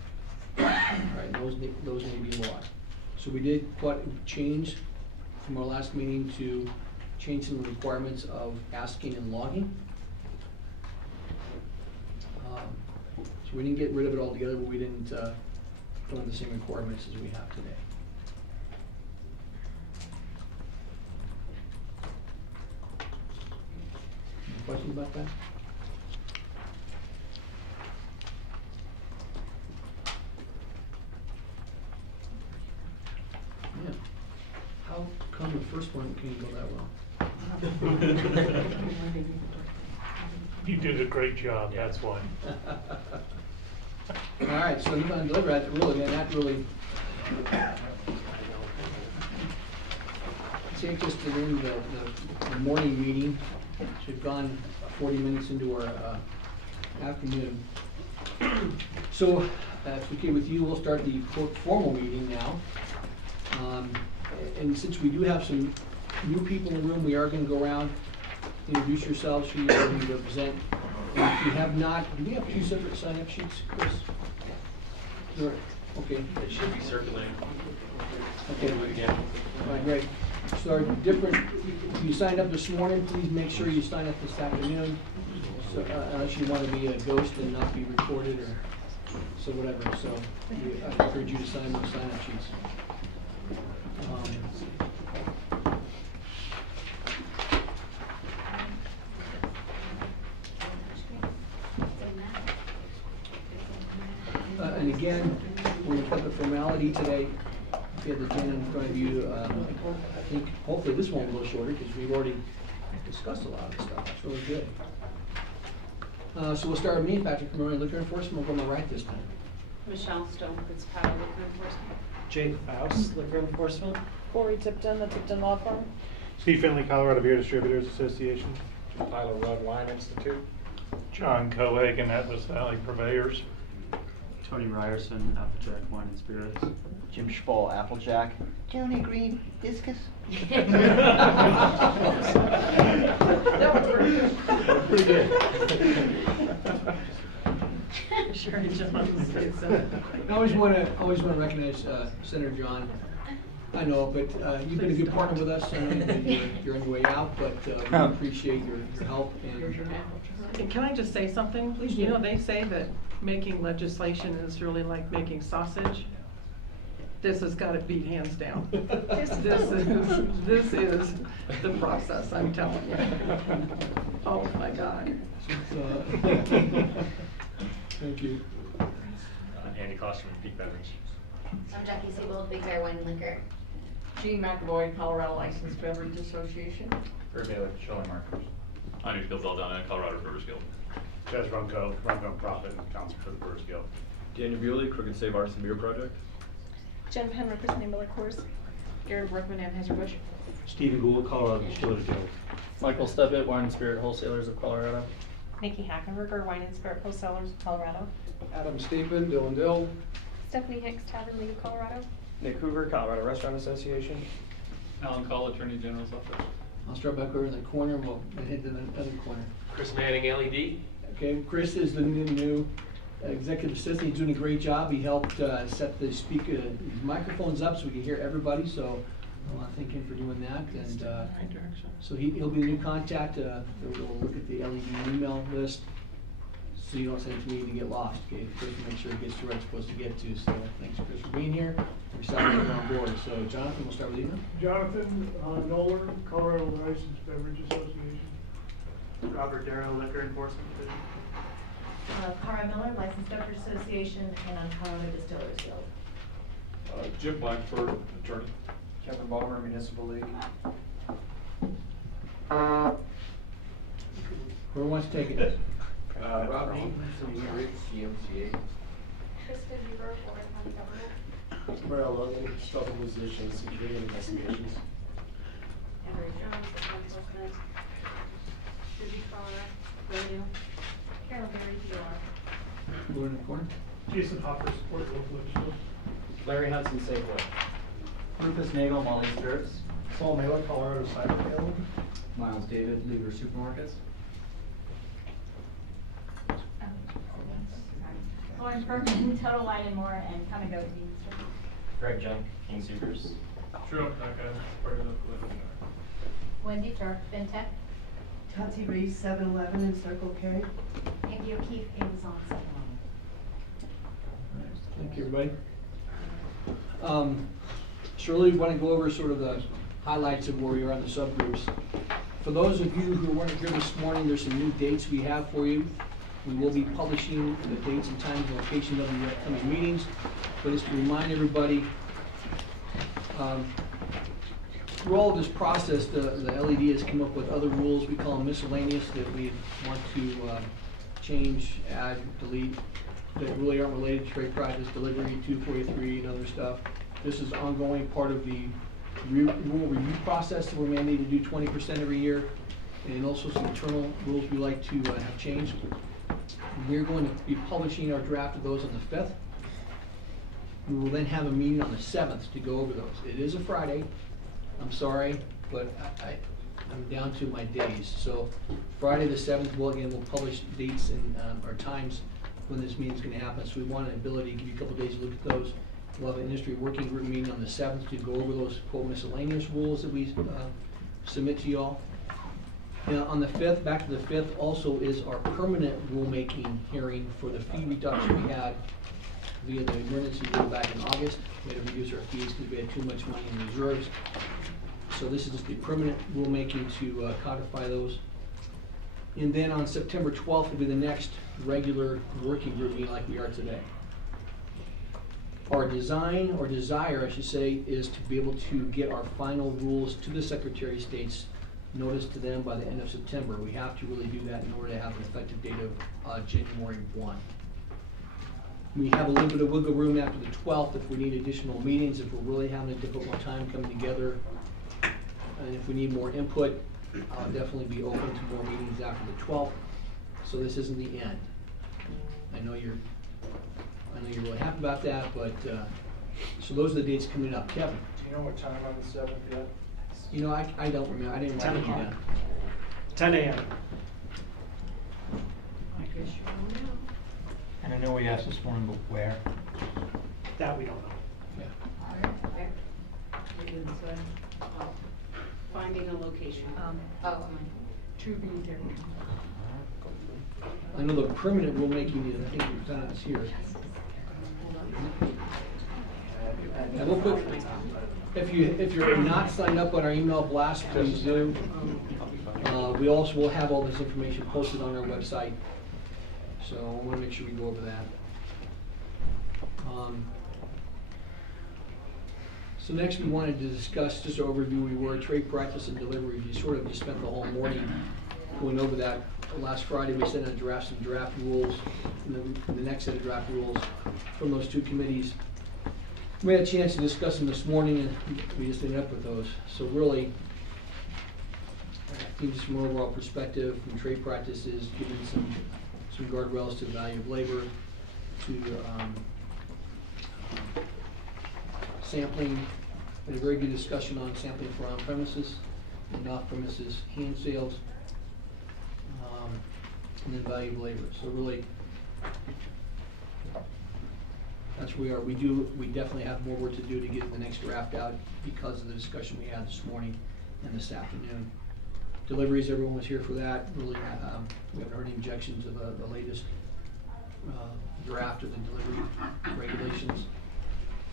All right, those need to be logged. So we did change from our last meeting to change some of the requirements of asking and logging. So we didn't get rid of it altogether, but we didn't put on the same requirements as we have today. Any questions about that? Yeah. How come the first one can go that well? You did a great job, that's why. All right, so you're gonna deliver that really, take us to the end of the morning meeting. So we've gone 40 minutes into our afternoon. So, if it's okay with you, we'll start the quote formal meeting now. And since we do have some new people in the room, we are gonna go around, introduce yourselves, who you're going to present. And if you have not, do we have two separate sign-up sheets, Chris? Sure. Okay. It should be circulating. Okay. All right, great. So our different, if you signed up this morning, please make sure you sign up this afternoon. So, unless you want to be a ghost and not be recorded or so whatever. So I encourage you to sign those sign-up sheets. And again, we're going to cut the formality today. If you have the agenda in front of you, I think hopefully this won't go shorter because we've already discussed a lot of this stuff. It's really good. So we'll start with me, Patrick Cameron, Liquor Enforcement. We'll go on my right this time. Michelle Stone, Fitzpatrick, Liquor Enforcement. Jake Faust, Liquor Enforcement. Corey Tipton, the Tipton Law Firm. Steve Finley, Colorado Beer Distributors Association. Tyler Rudd, Wine Institute. John Cohagen, Atlas Valley Purveyors. Tony Ryerson, Applejack Wine and Spirits. Jim Spall, Applejack. Tony Green, Discus. That was pretty good. Sure, John. I always want to recognize Senator John. I know, but you've been a good partner with us. I know you're on your way out, but we appreciate your help. And can I just say something? Please You do. know, they say that making legislation is really like making sausage. This has got to beat hands down. This is the process, I'm telling you. Oh my God. Thank you. Andy Klosterman, Peak Beverage. I'm Jackie Siebold, Big Bear Wine and Liquor. Gene McAvoy, Colorado Licensed Beverage Association. Herb Baylor, Showing Markers. Anu Zaldana, Colorado Brewers Guild. Jez Runco, Runco Profit and Counsel for the Brewers Guild. Daniel Bewley, Crooked Save Artisan Beer Project. Jen Penn, representing Miller Coors. Gary Brookman, Anheuser-Busch. Stephen Gould, Colorado Distillers Guild. Michael Stebbett, Wine and Spirit Wholesalers of Colorado. Nikki Hackenberger, Wine and Spirit Wholesalers of Colorado. Adam Stapen, Dylan Dill. Stephanie Hicks, Tavern League of Colorado. Nick Hoover, Colorado Restaurant Association. Alan Call, Attorney General's Office. I'll start back over in the corner and we'll head to the other corner. Chris Manning, LED. Okay, Chris is the new executive assistant. He's doing a great job. He helped set the these microphones up so we can hear everybody. So I want to thank him for doing that. And so he'll be the new contact. We'll look at the LED email list so you don't send it to me to get lost. Okay, Chris will make sure it gets to where it's supposed to get to. So thanks, Chris, for being here. We're excited to have you on board. So Jonathan, we'll start with you now. Jonathan Nolan, Colorado Licensed Beverage Association. Robert Darrow, Liquor Enforcement Division. Cara Miller, Licensed Beverage Association, and on Colorado Distillers Guild. Jim Blackford, Attorney. Kevin Ballmer, Municipal League. Whoever wants to take it. Rob CMCA. Kristen Huber, Florida County Government. Merrill Logan, Struggle Musicians, Security Investigations. Henry Jones, Law Enforcement. Susie Fowler, Radio. Carol Berry, PR. Go in the corner. Jason Hopper, Support Local Legislative. Larry Hudson, Safeway. Rufus Nagel, Molly Spirits. Saul Mailer, Colorado Cider Guild. Miles David, Lever Supermarkets. Lauren Bergman, Total Wine and More, and Come and Go Tea. Greg Junk, King Supers. True Taka, part of the Wendy Turk, FinTech. Tati Reese, 7-Eleven and Circle K. Andy O'Keefe, Amazon, 7-Eleven. Thank you, everybody. Shirley, we want to go over sort of the highlights of where we are on the subgroups. For those of you who weren't here this morning, there's some new dates we have for you. We will be publishing the dates and times and locations of the upcoming meetings. But just to remind everybody, through all of this process, the LED has come up with other rules, we call them miscellaneous, that we want to change, add, delete, that really aren't related to trade practice, delivery, 243, and other stuff. This is ongoing part of the rule review process that we're mandated to do 20% every year, and also some internal rules we like to have changed. We're going to be publishing our draft of those on the 5th. We will then have a meeting on the 7th to go over those. It is a Friday. I'm sorry, but I'm down to my days. So Friday the 7th, we'll publish dates and or times when this meeting is going to happen. So we want an ability to give you a couple days to look at those We'll have an industry working group meeting on the 7th to go over those quote miscellaneous rules that we submit to y'all. Now, on the 5th, back to the 5th, also is our permanent rulemaking hearing for the fee reduction we had via the emergency rule back in August. We had to reduce our fees because we had too much money in reserves. So this is just the permanent rulemaking to codify those. And then on September 12th will be the next regular working group meeting like we are today. Our design, or desire, I should say, is to be able to get our final rules to the Secretary of State's notice to them by the end of September. We have to really do that in order to have an effective date of January 1. We have a little bit of wiggle room after the 12th if we need additional meetings, if we're really having a difficult time coming together. And if we need more input, I'll definitely be open to more meetings after the 12th. So this isn't the end. I know you're really happy about that, but so those are the dates coming up. Kevin? Do you know what time on the 7th yet? You know, I don't remember. I didn't write 10 it o'clock. down. 10 a.m. I guess you don't know. And I know we asked this morning, but where? That we don't know. Yeah. We didn't say. Finding a location. To be there. I know the permanent rulemaking is, I think we've done it here. And we'll put, if you're not signed up on our email blast, please do. We also will have all this information posted on our website, so I want to make sure we go over that. So next we wanted to discuss, just an overview, we were trade practice and delivery. We sort of just spent the whole morning going over that. Last Friday we sent out some draft rules, and the next set of draft rules from those two committees. We had a chance to discuss them this morning, and we just ended up with those. So really, I think just from an overall perspective, from trade practices, giving some guardrails to the value of labor, to sampling. We had a very good discussion on sampling for on-premises and off-premises hand sales, and then value of labor. So really, that's where we are. We definitely have more work to do to get the next draft out because of the discussion we had this morning and this afternoon. Deliveries, everyone was here for that. Really, we haven't heard any objections of the latest draft of the delivery regulations.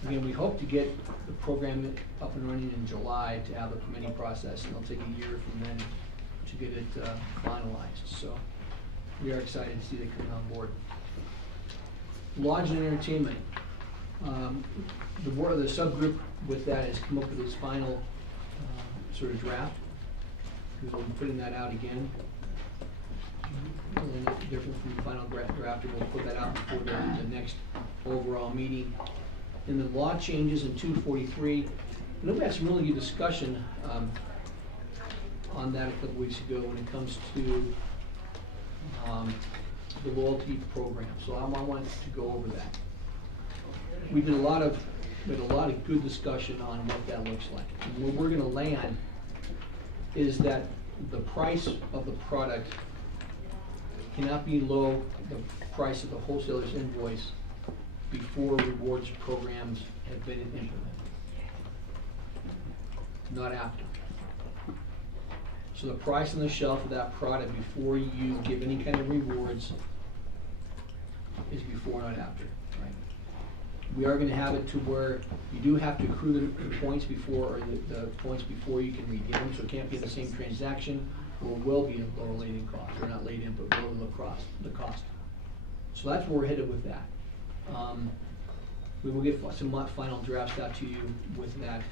Again, we hope to get the program up and running in July to have the permitting process, and it'll take a year from then to get it finalized. So we are excited to see that coming on board. Lodge and entertainment. The subgroup with that has come up with its final sort of draft. We'll be putting that out again. And different from the final draft, and we'll put that out before the next overall meeting. And the law changes in 243. And we had some really good discussion on that a couple weeks ago when it comes to the loyalty program. So I wanted to go over that. We had a lot of good discussion on what that looks like. And where we're going to land is that the price of the product cannot be below the price of the wholesaler's invoice before rewards programs have been implemented, not after. So the price on the shelf of that product before you give any kind of rewards is before, not after, right? We are gonna have it to where you do have to accrue the points before, or the points before you can redeem them, so it can't be the same transaction, or will be a lower laid-in cost, or not laid-in, but below the cost. So that's where we're headed with that. We will get some final drafts out to you with that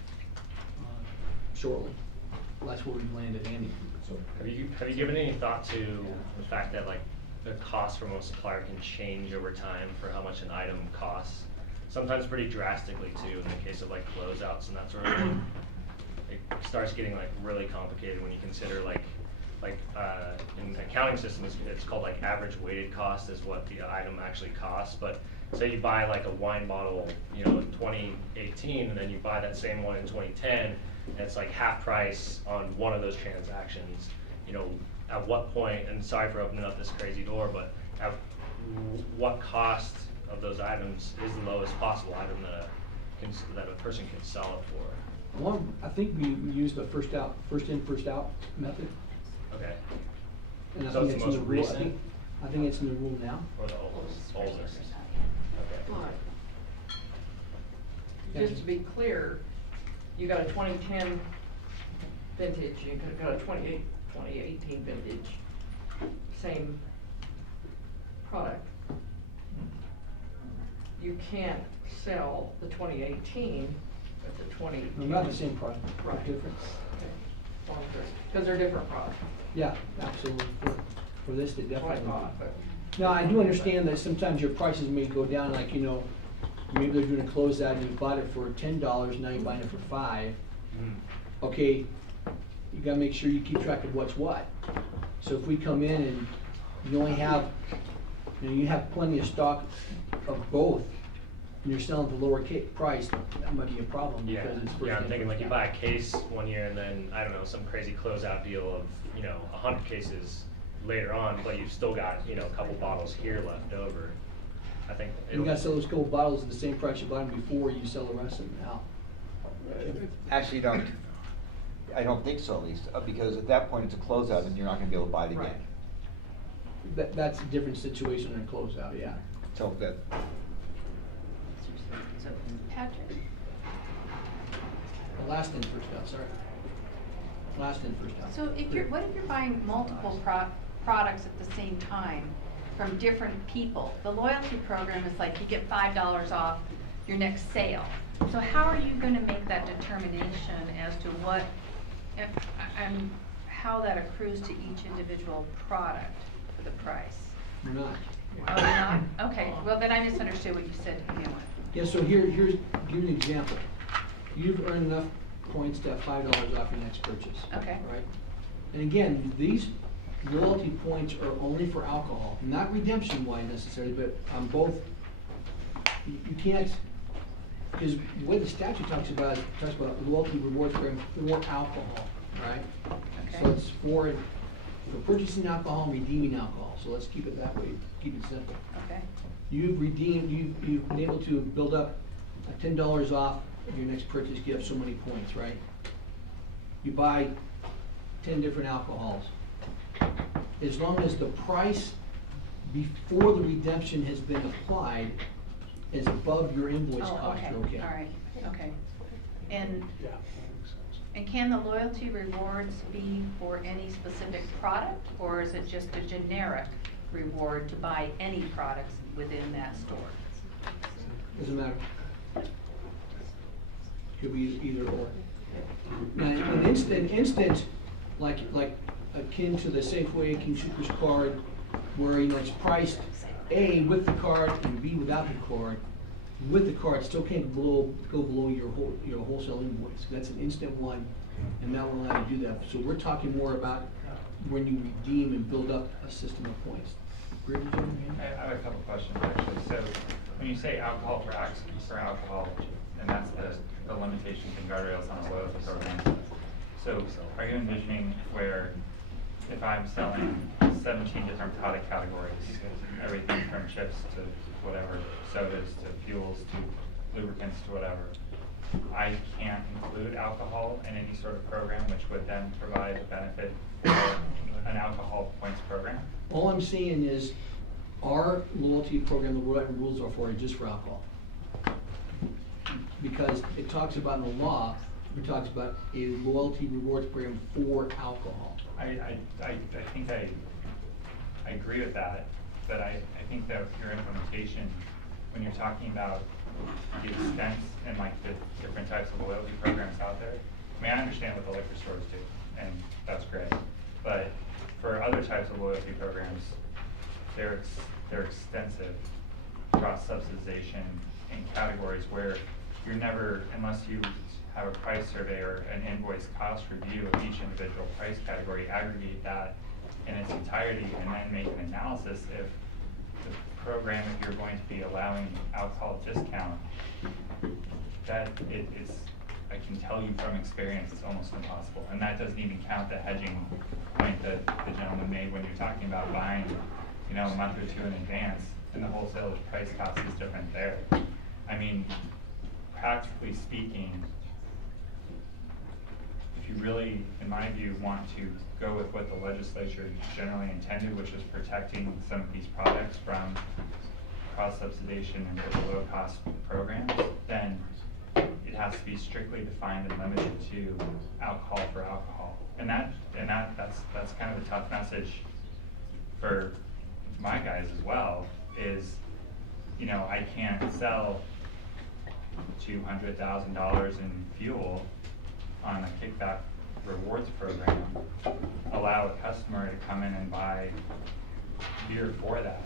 shortly. That's where we've landed, Andy. So have you given any thought to the fact that like the cost from a supplier can change over time for how much an item costs? Sometimes pretty drastically too, in the case of like closeouts and that sort of thing. It starts getting like really complicated when you consider like in the accounting system it's called like average weighted cost is what the item actually costs. But say you buy like a wine bottle, you know, in 2018, and then you buy that same one in 2010, and it's like half price on one of those transactions. You know, at what point, and sorry for opening up this crazy door, but at what cost of those items is the lowest possible item that that a person can sell it for? One, I think we used the first in, first out method. Okay. And I So think it's it's the in most the rule, recent? I think it's in the rule now. Or the oldest? Okay. Just to be clear, you got a 2010 vintage, you got a 2018 vintage, same product. You can't sell the 2018 with the 2010. No, not the same product, Right. different. Because they're different products. Yeah, absolutely. For this, they That's what I definitely. thought, but. Now, I do understand that sometimes your prices may go down, like, you know, maybe they're doing a closeout and you bought it for $10, now you're buying it for $5. Okay, you gotta make sure you keep track of what's what. So if we come in and you only have, you know, you have plenty of stock of both, and you're selling at the lower price, that might be a problem Yeah, because it's first yeah, I'm in, thinking first like you out. buy a case one year and then, I don't know, some crazy closeout deal of, you know, 100 cases later on, but you've still got, you know, a couple bottles here left over. I think You gotta sell those couple bottles at the same price you bought them before you sell the rest of them now. Actually, I don't think so, at least, because at that point, it's a closeout and you're not gonna be able to buy it again. That's a different situation than a closeout, yeah. So that, So, Patrick? Last in, first out, sorry. Last in, first out. So what if you're buying multiple products at the same time from different people? The loyalty program is like you get $5 off your next sale. So how are you gonna make that determination as to what, how that accrues to each individual product for the price? We're not. Oh, you're not? Okay, well then I misunderstood what you said to begin with. Yeah, so here's, give you an example. You've earned enough points to have $5 off your next purchase. Okay. Right? And again, these loyalty points are only for alcohol, not redemption-wise necessarily, but on both. You can't, because what the statute talks about loyalty rewards program for alcohol, right? Okay. So it's for purchasing alcohol and redeeming alcohol, so let's keep it that way, keep it simple. Okay. You've been able to build up $10 off of your next purchase, you have so many points, right? You buy 10 different alcohols. As long as the price before the redemption has been applied is above your invoice cost, you're okay. All right, okay. And can the loyalty rewards be for any specific product, or is it just a generic reward to buy any products within that store? Doesn't matter. Could be either or. Now, an instant, like akin to the Safeway King Soopers card, where, you know, it's priced A with the card and B without the card. With the card, still can't go below your wholesale invoice. That's an instant one, and that will allow you to do that. So we're talking more about when you redeem and build up a system of points. I have a couple questions actually. So when you say alcohol for alcohol, and that's the limitations and guardrails on a loyalty program. So are you envisioning where if I'm selling 17 different product categories, everything from chips to whatever, sodas to fuels to lubricants to whatever, I can't include alcohol in any sort of program, which would then provide a benefit for an alcohol points program? All I'm saying is our loyalty program, the rules are for just for alcohol. Because it talks about in the law, it talks about a loyalty rewards program for alcohol. I think I agree with that, but I think that your implementation, when you're talking about the expense and like the different types of loyalty programs out there, I mean, I understand what the liquor stores do, and that's great. But for other types of loyalty programs, they're extensive cross-subsidization in categories where you're never, unless you have a price survey or an invoice cost review of each individual price category, aggregate that in its entirety, and then make an analysis if the program, if you're going to be allowing alcohol discount, that it's, I can tell you from experience, it's almost impossible. And that doesn't even count the hedging point that the gentleman made when you're talking about buying, you know, a month or two in advance, and the wholesale price cost is different there. I mean, practically speaking, if you really, in my view, want to go with what the legislature generally intended, which is protecting some of these products from cross-subsidization and below-cost programs, then it has to be strictly defined and limited to alcohol for alcohol. And that's kind of a tough message for my guys as well, is, you know, I can't sell $200,000 in fuel on a kickback rewards program, allow a customer to come in and buy beer for that.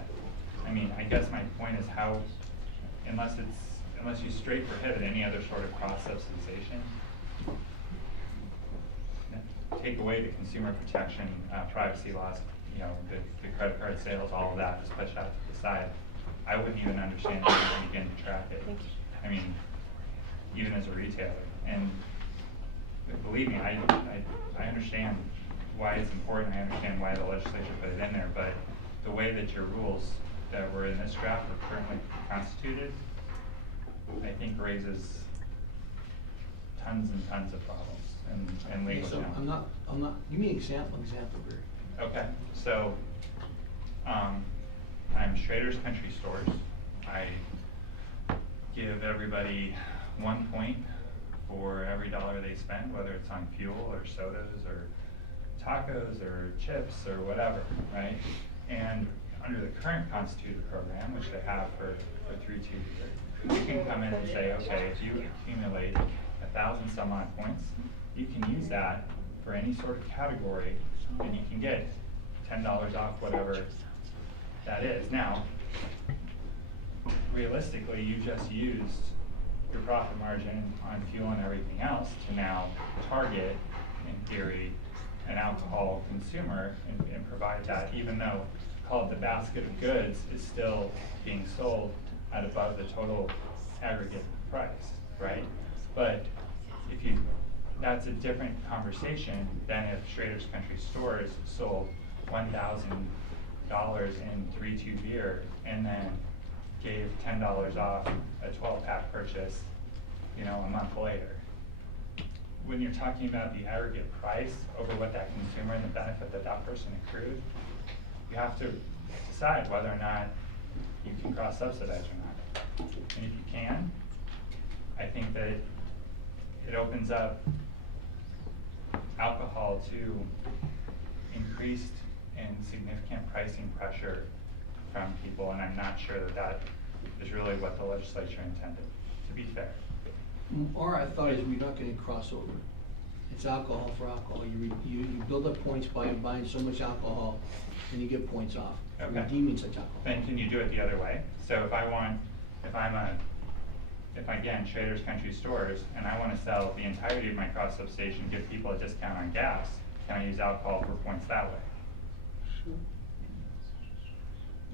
I mean, I guess my point is how, unless you straight prohibit any other sort of cross-subsidization, take away the consumer protection, privacy laws, you know, the credit card sales, all of that, just push that to the side, I wouldn't even understand how to begin to track it. I mean, even as a retailer. And believe me, I understand why it's important, I understand why the legislature put it in there, but the way that your rules that were in this draft are currently constituted, I think raises tons and tons of problems and legal So challenges. I'm not, give me an example, Barry. Okay, so, I'm Schrader's Country Stores. I give everybody 1 point for every dollar they spend, whether it's on fuel or sodas or tacos or chips or whatever, right? And under the current constituted program, which they have for 3 2 years, you can come in and say, okay, if you accumulate 1,000 some odd points, you can use that for any sort of category, and you can get $10 off whatever that is. Now, realistically, you just used your profit margin on fuel and everything else to now target, in theory, an alcohol consumer and provide that, even though, call it the basket of goods, is still being sold at above the total aggregate price, right? But if you, that's a different conversation than if Schrader's Country Stores sold $1,000 in 3 2 beer and then gave $10 off a 12-pack purchase, you know, a month later. When you're talking about the aggregate price over what that consumer and the benefit that that person accrued, you have to decide whether or not you can cross-subsidize or not. And if you can, I think that it opens up alcohol to increased and significant pricing pressure from people, and I'm not sure that that is really what the legislature intended, to be fair. Or I thought is we're not getting crossover. It's alcohol for alcohol. You build up points by buying so much alcohol, and you get points off for Okay. redeeming such alcohol. Then can you do it the other way? So if again, Schrader's Country Stores, and I want to sell the entirety of my cross-subsidization, give people a discount on gas, can I use alcohol for points that way? Sure.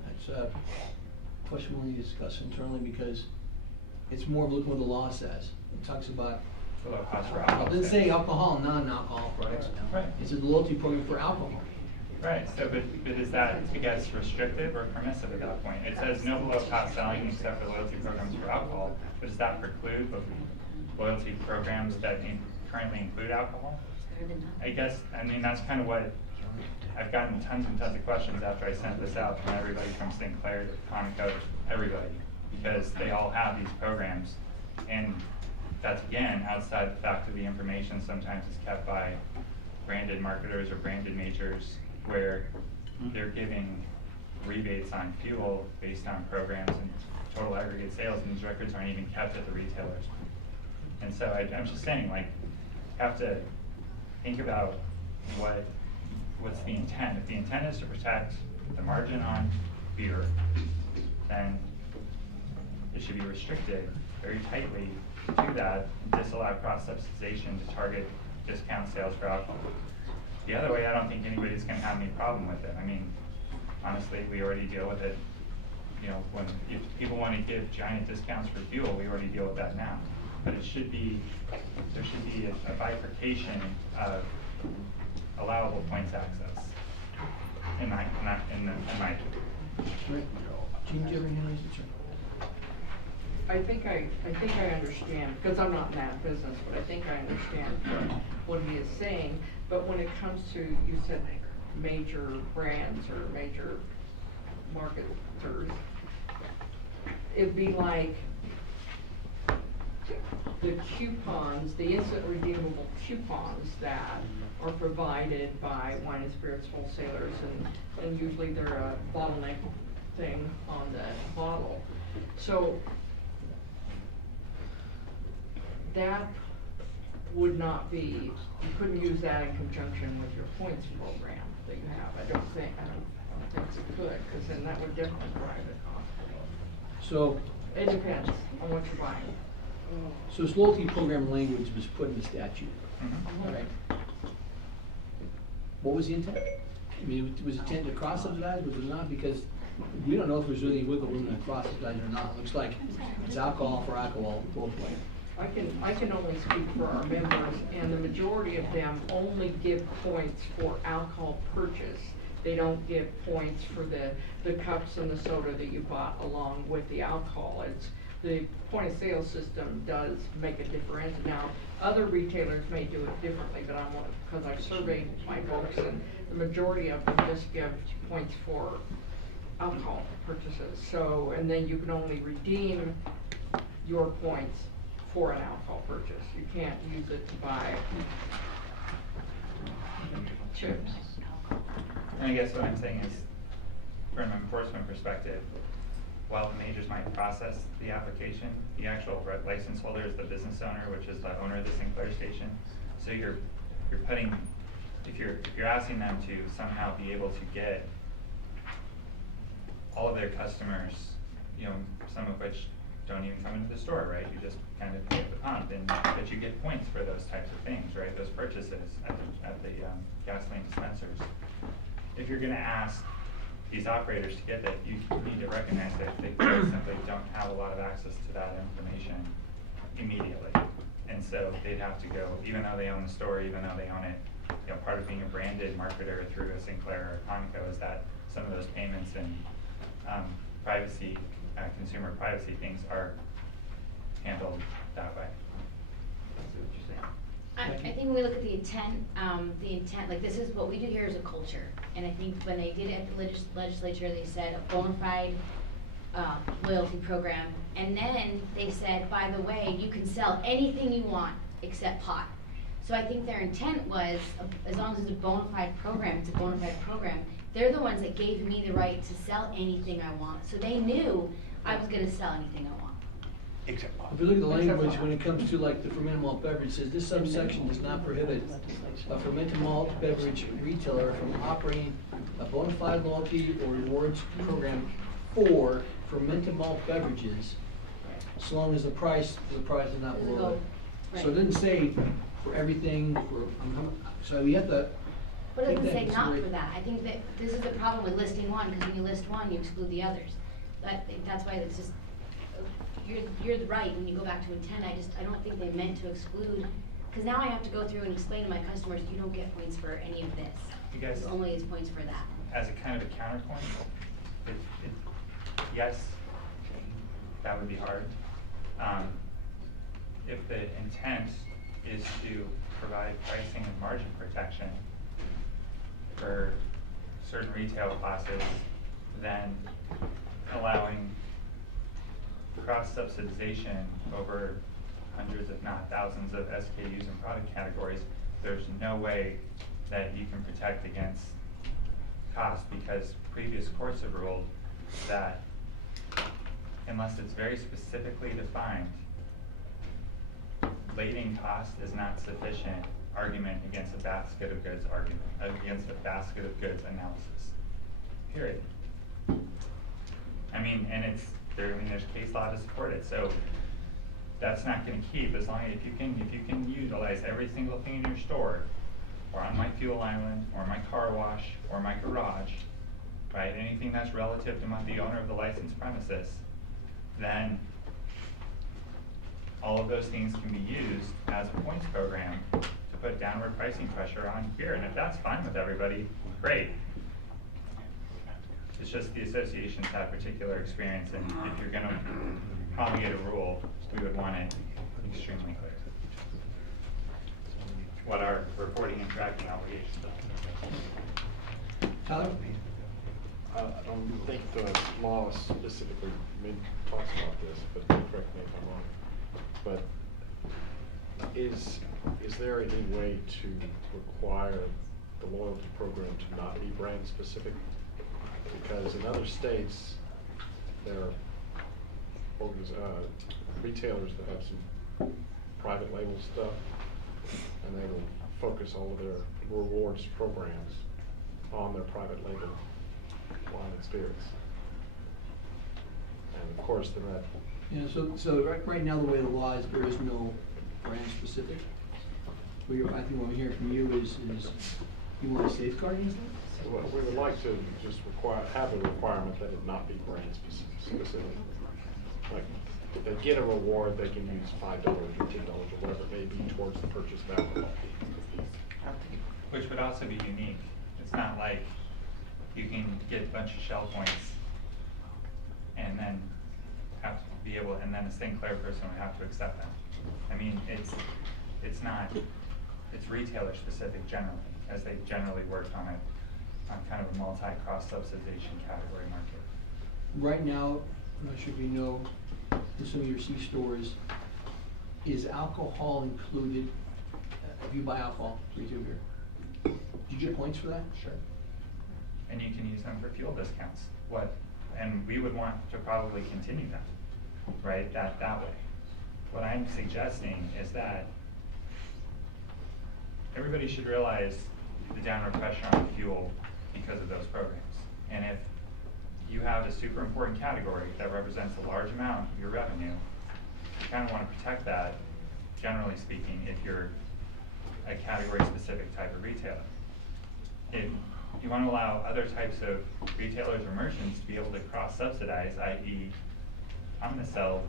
That's a question we'll need to discuss internally, because it's more of looking what the law says. It talks about, Below cost for it alcohol. doesn't say alcohol, non-alcohol products. Right. It's a loyalty program for alcohol. Right, so but is that, I guess, restrictive or permissive at that point? It says no below cost selling except for loyalty programs for alcohol, but does that preclude loyalty programs that currently include alcohol? I guess, I mean, that's kind of what, I've gotten tons and tons of questions after I sent this out from everybody from Sinclair to Conoco, everybody, because they all have these programs. And that's, again, outside the fact of the information sometimes is kept by branded marketers or branded majors, where they're giving rebates on fuel based on programs and total aggregate sales, and these records aren't even kept at the retailers. And so I'm just saying, like, have to think about what's the intent. If the intent is to protect the margin on beer, then it should be restricted very tightly to that and disallow cross-subsidization to target discount sales for alcohol. The other way, I don't think anybody's going to have any problem with it. I mean, honestly, we already deal with it. You know, if people want to give giant discounts for fuel, we already deal with that now. But it should be, there should be a bifurcation of allowable points access. In my Right. Gene, do you have any hands? I think I understand, because I'm not in that business, but I think I understand what he is saying. But when it comes to, you said major brands or major marketers, it'd be like the coupons, the instant redeemable coupons that are provided by wine and spirits wholesalers, and usually they're a bottleneck thing on the bottle. So that would not be, you couldn't use that in conjunction with your points program that you have. I don't think you could, because then that would definitely drive it off. So. It depends on what you're buying. So this loyalty program language was put in the statute, right? What was the intent? I mean, was the intent to cross-subsidize, was it not? Because we don't know if there's really wiggle room in cross-subsidizing or not. It looks like it's alcohol for alcohol both ways. I can only speak for our members, and the majority of them only give points for alcohol purchase. They don't give points for the cups and the soda that you bought along with the alcohol. It's the point of sale system does make a difference. Now, other retailers may do it differently, but because I surveyed my folks, and the majority of them just give points for alcohol purchases. So, and then you can only redeem your points for an alcohol purchase. You can't use it to buy chips. And I guess what I'm saying is, from an enforcement perspective, while the majors might process the application, the actual license holder is the business owner, which is the owner of the Sinclair station. So you're putting, if you're asking them to somehow be able to get all of their customers, you know, some of which don't even come into the store, right? You just kind of pay at the pump, and that you get points for those types of things, right? Those purchases at the gasoline dispensers. If you're going to ask these operators to get that, you need to recognize that they simply don't have a lot of access to that information immediately. And so they'd have to go, even though they own the store, even though they own it, you know, part of being a branded marketer through a Sinclair or Conoco is that some of those payments and privacy, consumer privacy things are handled that way. I think when we look at the intent, like this is what we do here as a culture. And I think when they did it at the legislature, they said a bona fide loyalty program. And then they said, by the way, you can sell anything you want except pot. So I think their intent was, as long as it's a bona fide program, it's a bona fide program. They're the ones that gave me the right to sell anything I want. So they knew I was going to sell anything I want. Except pot. If you look at the language, when it comes to like the fermented malt beverage, it says this subsection does not prohibit a fermented malt beverage retailer from operating a bona fide loyalty or rewards program for fermented malt beverages, so long as the price is not below it. Right. So it didn't say for everything, so we have to. But it doesn't say not for that. I think that this is the problem with listing one, because when you list one, you exclude the others. That's why it's just, you're right, when you go back to intent, I don't think they meant to exclude, because now I have to go through and explain to my customers, you don't get points for any of this. You guys, It's only is points for that. as a kind of a counterpoint, yes, that would be hard. If the intent is to provide pricing and margin protection for certain retail classes, then allowing cross-subsidization over hundreds, if not thousands, of SKUs and product categories, there's no way that you can protect against cost, because previous courts have ruled that unless it's very specifically defined, lading cost is not sufficient argument against a basket of goods argument, against a basket of goods analysis, period. I mean, and there's case law to support it, so that's not gonna keep, as long as, if you can utilize every single thing in your store, or on my fuel island, or my car wash, or my garage, right, anything that's relative to the owner of the licensed premises, then all of those things can be used as a points program to put downward pricing pressure on here, and if that's fine with everybody, great. It's just the associations have particular experience, and if you're gonna promulgate a rule, we would want it extremely clear. What our reporting and tracking obligations are. Tyler? I don't think the law specifically talks about this, but correct me if I'm wrong. But is there any way to require the loyalty program to not be brand specific? Because in other states, there are retailers that have some private label stuff, and they will focus all of their rewards programs on their private label wine and spirits. And of course, then that. Yeah, so right now, the way the law is, there is no brand specific. I think what I'm hearing from you is you want to safeguard against that? Well, we would like to just have a requirement that it not be brand specific. Like, if they get a reward, they can use $5 or $10 or whatever it may be towards the purchase of alcohol. Which would also be unique. It's not like you can get a bunch of Shell points and then have to be able, and then a St. Clair person would have to accept them. I mean, it's retailer specific generally, as they generally work on kind of a multi-cross subsidization category market. Right now, I'm not sure if you know, in some of your C stores, is alcohol included? If you buy alcohol, retail beer, do you get points for that? Sure. And you can use them for fuel discounts. And we would want to probably continue that, right? That way. What I'm suggesting is that everybody should realize the downward pressure on fuel because of those programs. And if you have a super important category that represents a large amount of your revenue, you kind of want to protect that, generally speaking, if you're a category specific type of retailer. If you want to allow other types of retailers or merchants to be able to cross-subsidize, i.e. I'm going to sell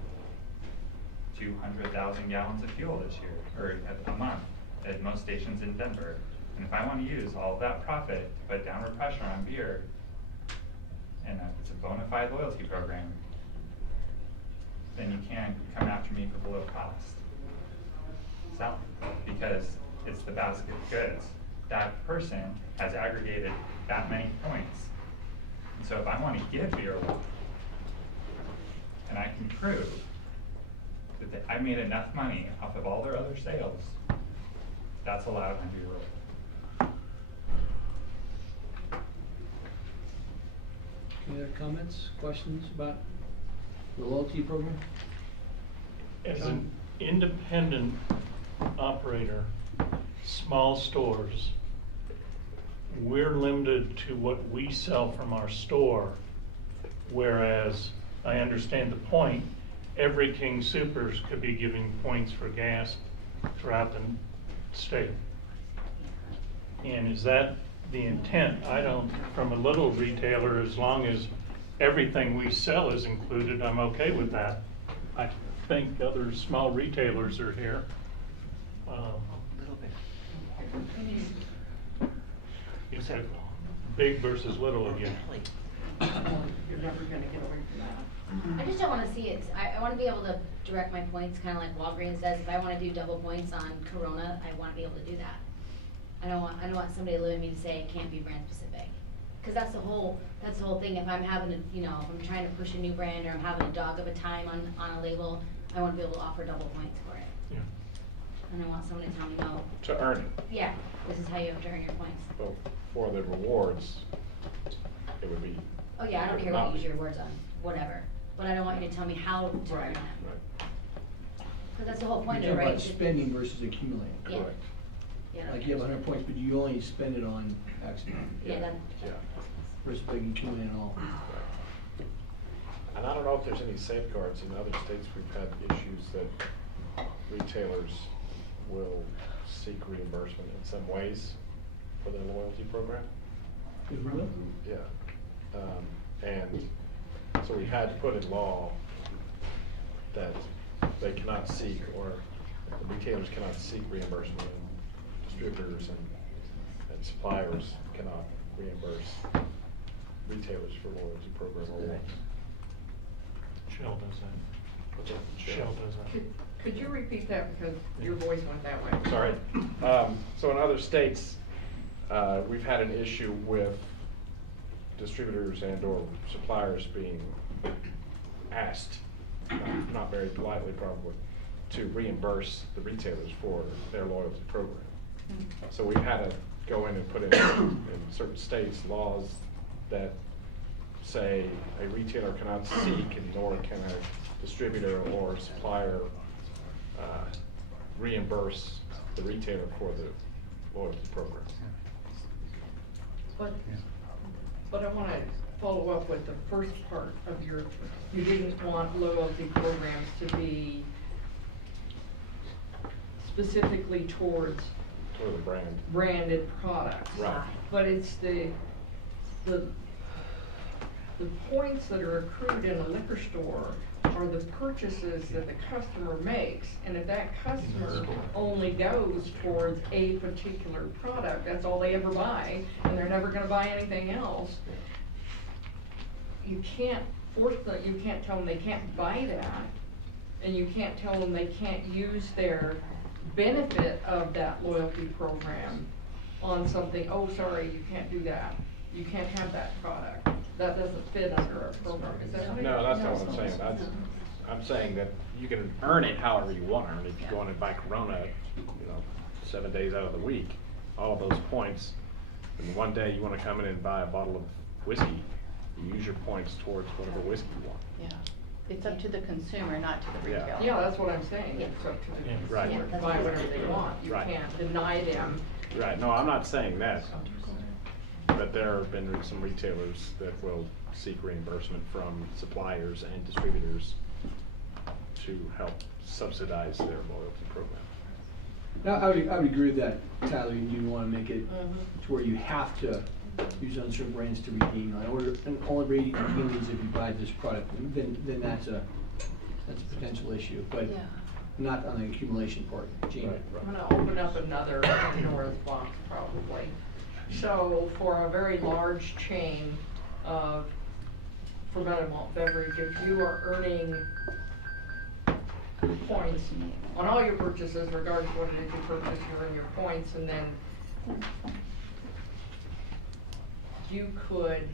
200,000 gallons of fuel this year, or a month, at most stations in Denver. And if I want to use all of that profit to put downward pressure on beer, and it's a bona fide loyalty program, then you can't come after me for below cost. So, because it's the basket of goods. That person has aggregated that many points. And so if I want to give beer away, and I can prove that I made enough money off of all their other sales, that's allowed under your rule. Any other comments, questions about the loyalty program? As an independent operator, small stores, we're limited to what we sell from our store, whereas I understand the point, every King Soopers could be giving points for gas throughout the state. And is that the intent? I don't, from a little retailer, as long as everything we sell is included, I'm okay with that. I think other small retailers are here. It's a big versus little again. You're never gonna get away from that. I just don't wanna see it, I wanna be able to direct my points, kinda like Walgreens does. If I wanna do double points on Corona, I wanna be able to do that. I don't want somebody to limit me to say it can't be brand specific. Cause that's the whole thing. If I'm having if I'm trying to push a new brand or I'm having a dog of a time on a label, I wanna be able to offer double points for it. Yeah. And I want someone to tell me no. To earn it. Yeah, this is how you have to earn your points. Well, for the rewards, it would be. Oh yeah, I don't care what you use your words on, whatever. But I don't want you to tell me how to earn them. Cause that's the whole point of it, You're right? talking about spending versus accumulating. Yeah. Correct. Yeah, Like you have 100 points, but you only spend it on X amount. Yeah, that. Yeah. Versus big accumulating all. And I don't know if there's any safeguards. In other states, we've had issues that retailers will seek reimbursement in some ways for their loyalty program. Really? Yeah. And so we had to put in law that they cannot seek, or the retailers cannot seek reimbursement, and distributors and suppliers cannot reimburse retailers for loyalty program awards. Shell does that. Shell does that. Could you repeat that because your voice went that way? Sorry. So in other states, we've had an issue with distributors and or suppliers being asked, not very politely probably, to reimburse the retailers for their loyalty program. So we've had to go in and put in certain states laws that say a retailer cannot seek and nor can a distributor or supplier reimburse the retailer for the loyalty program. But I want to follow up with the first part of you didn't want loyalty programs to be specifically towards Toward the brand. branded products. Right. But it's the points that are accrued in a liquor store are the purchases that the customer makes. And if that customer only goes towards a particular product, that's all they ever buy, and they're never gonna buy anything else, you can't force them, you can't tell them they can't buy that, and you can't tell them they can't use their benefit of that loyalty program on something, oh, sorry, you can't do that. You can't have that product. That doesn't fit under our program, is that right? No, that's not what I'm saying. I'm saying that you can earn it however you want to earn it. If you go in and buy Corona, 7 days out of the week, all of those points, and one day you want to come in and buy a bottle of whiskey, you use your points towards whatever whiskey you want. Yeah, it's up to the consumer, not to the Yeah. retailer. Yeah, that's what I'm saying. It's up to the consumer Right. to buy whatever they want. You Right. can't deny them. Right, no, I'm not saying that. But there have been some retailers that will seek reimbursement from suppliers and distributors to help subsidize their loyalty program. Now, I would agree with that, Tyler. You want to make it to where you have to use uncertain brands to redeem. And only redeem these if you buy this product. Then that's a potential issue, but not on the accumulation part. Gene. I'm gonna open up another Pandora's box probably. So for a very large chain of fermented malt beverage, if you are earning points on all your purchases, regardless of what it is you purchase, you earn your points, and then you could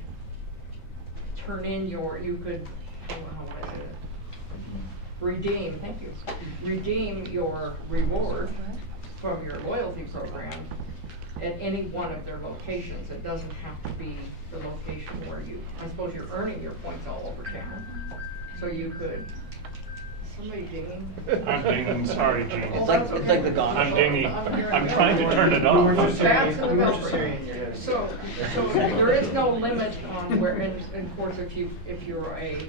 turn in you could, how would I say it? Redeem, thank you. Redeem your reward from your loyalty program at any one of their locations. It doesn't have to be the location where I suppose you're earning your points all over town. So you could, somebody dinging? I'm dinging, sorry, Gene. It's like the gong. I'm dinging. I'm trying to turn it off. That's in the belfry. So there is no limit on where, and of course, if you're a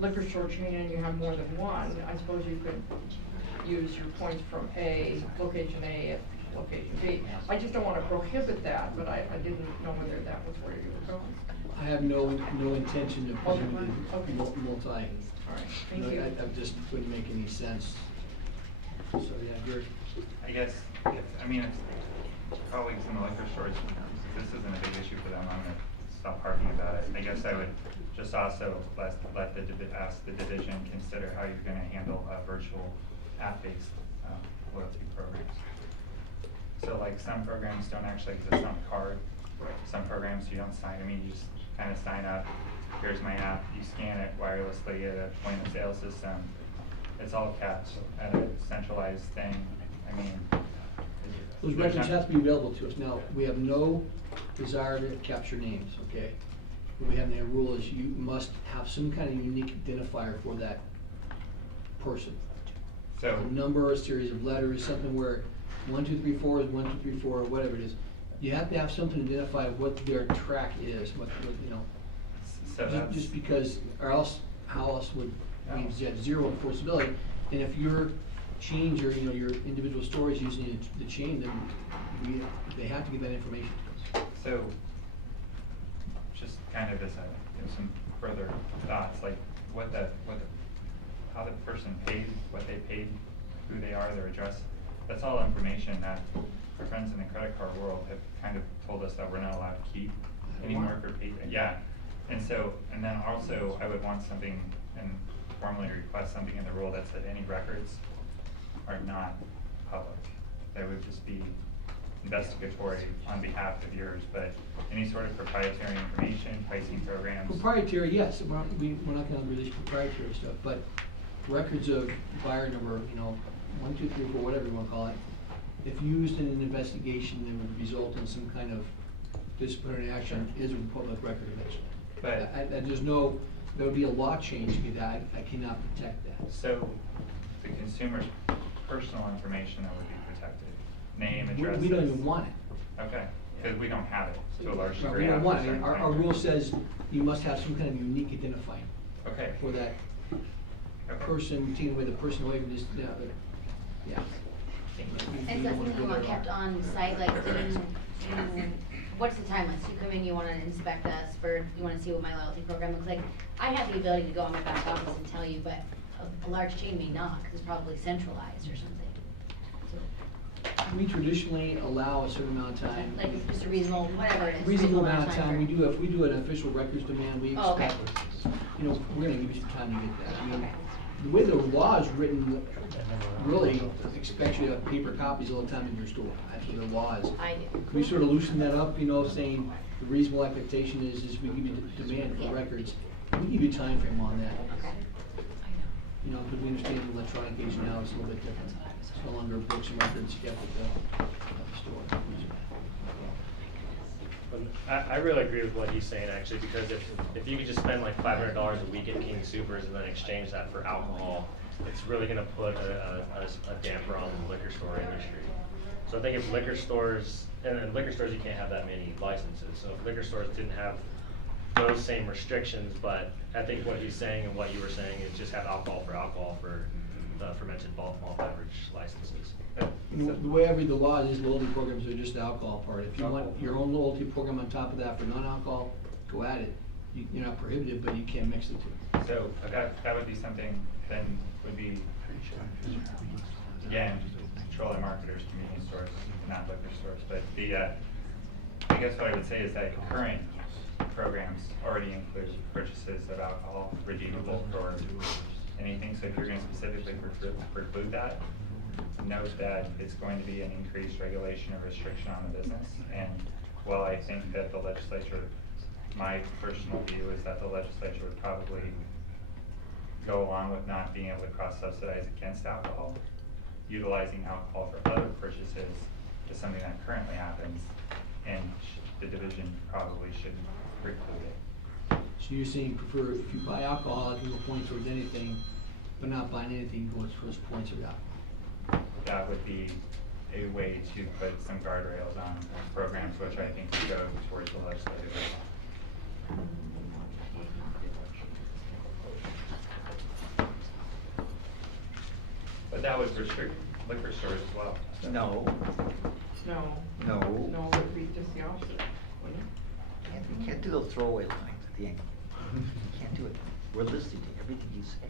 liquor store chain and you have more than one, I suppose you could use your points from location A at location B. I just don't want to prohibit that, but I didn't know whether that was where you were going. I have no intention of prohibiting multi. All right, thank you. That just wouldn't make any sense. So yeah, Gary. I guess, it's probably some liquor stores, this isn't a big issue for them, I'm gonna stop harping about it. I guess I would just also ask the division consider how you're gonna handle virtual app-based loyalty programs. So like some programs don't actually exist on a card. Some programs you don't sign, you just kind of sign up, here's my app, you scan it wirelessly at a point of sale system. It's all kept at a centralized thing. Those records have to be available to us. Now, we have no desire to capture names, okay? What we have in the rule is you must have some kind of unique identifier for that person. So a number, a series of letters, something where 1, 2, 3, 4 is 1, 2, 3, 4, or whatever it is. You have to have something to identify what their track is, So just because, or else, how else would we have zero enforceability? And if your chains or your individual stores using the chain, then they have to give that information to us. So, just kind of as some further thoughts, like how the person paid, what they paid, who they are, their address. That's all information that our friends in the credit card world have kind of told us that we're not allowed to keep anymore for paid. Yeah, and then also I would want something, and formally request something in the rule that said any records are not public. They would just be investigatory on behalf of yours, but any sort of proprietary information, pricing programs. Proprietary, yes, we're not gonna release proprietary stuff, but records of buyer number, 1, 2, 3, 4, whatever you wanna call it, if used in an investigation that would result in some kind of disciplinary action, is a public record eventually. But there would be a law change to be that, I cannot protect that. So the consumer's personal information that would be protected, name, address. We don't even want it. Okay, because we don't have it to a large No, degree. we don't want it. after Our certain rule things. says you must have some kind of unique identifier. Okay. For that Okay. person, taking away the person away from this, yeah. And something you want kept on site, like, what's the timeline? So you come in, you wanna inspect us you wanna see what my loyalty program looks like. I have the ability to go on my back office and tell you, but a large chain may not, cause it's probably centralized or something. We traditionally allow a certain amount of time. Like, it's just a reasonable, whatever it is. Reasonable amount of time. If we do an official records demand, we Oh, okay. expect, we're gonna give you some time to get that. I mean, the way the law is written, really expects you to have paper copies all the time in your store. That's what the law is. I do. We sort of loosen that up, saying the reasonable expectation is we give you the demand for records. We give you time frame on that. Because we understand the electronic age now is a little bit different. It's no longer books and records kept at the store. I really agree with what he's saying, actually, because if you could just spend like $500 a week at King Soopers and then exchange that for alcohol, it's really gonna put a damper on the liquor store industry. So I think if liquor stores, and in liquor stores you can't have that many licenses, so if liquor stores didn't have those same restrictions, but I think what he's saying and what you were saying is just have alcohol for the fermented malt beverage licenses. The way I read the law is loyalty programs are just the alcohol part. If you want your own loyalty program on top of that for non-alcohol, go at it. You're not prohibited, but you can't mix the two. So that would be something then would be, again, petroleum marketers, convenience stores, not liquor stores. But I guess what I would say is that current programs already include purchases of alcohol redeemable for anything. So if you're going to specifically preclude that, note that it's going to be an increased regulation or restriction on the business. And while I think that the legislature, my personal view is that the legislature would probably go along with not being able to cross-subsidize against alcohol, utilizing alcohol for other purchases is something that currently happens, and the division probably should preclude it. So you're saying prefer if you buy alcohol, you can go point towards anything, but not buying anything, go towards points of alcohol. That would be a way to put some guardrails on programs, which I think would go towards the legislative. But that would restrict liquor stores as well. No. No. No. No, it would be just the opposite, wouldn't it? You can't do those throwaway lines at the end. You can't do it. We're listening to everything you say.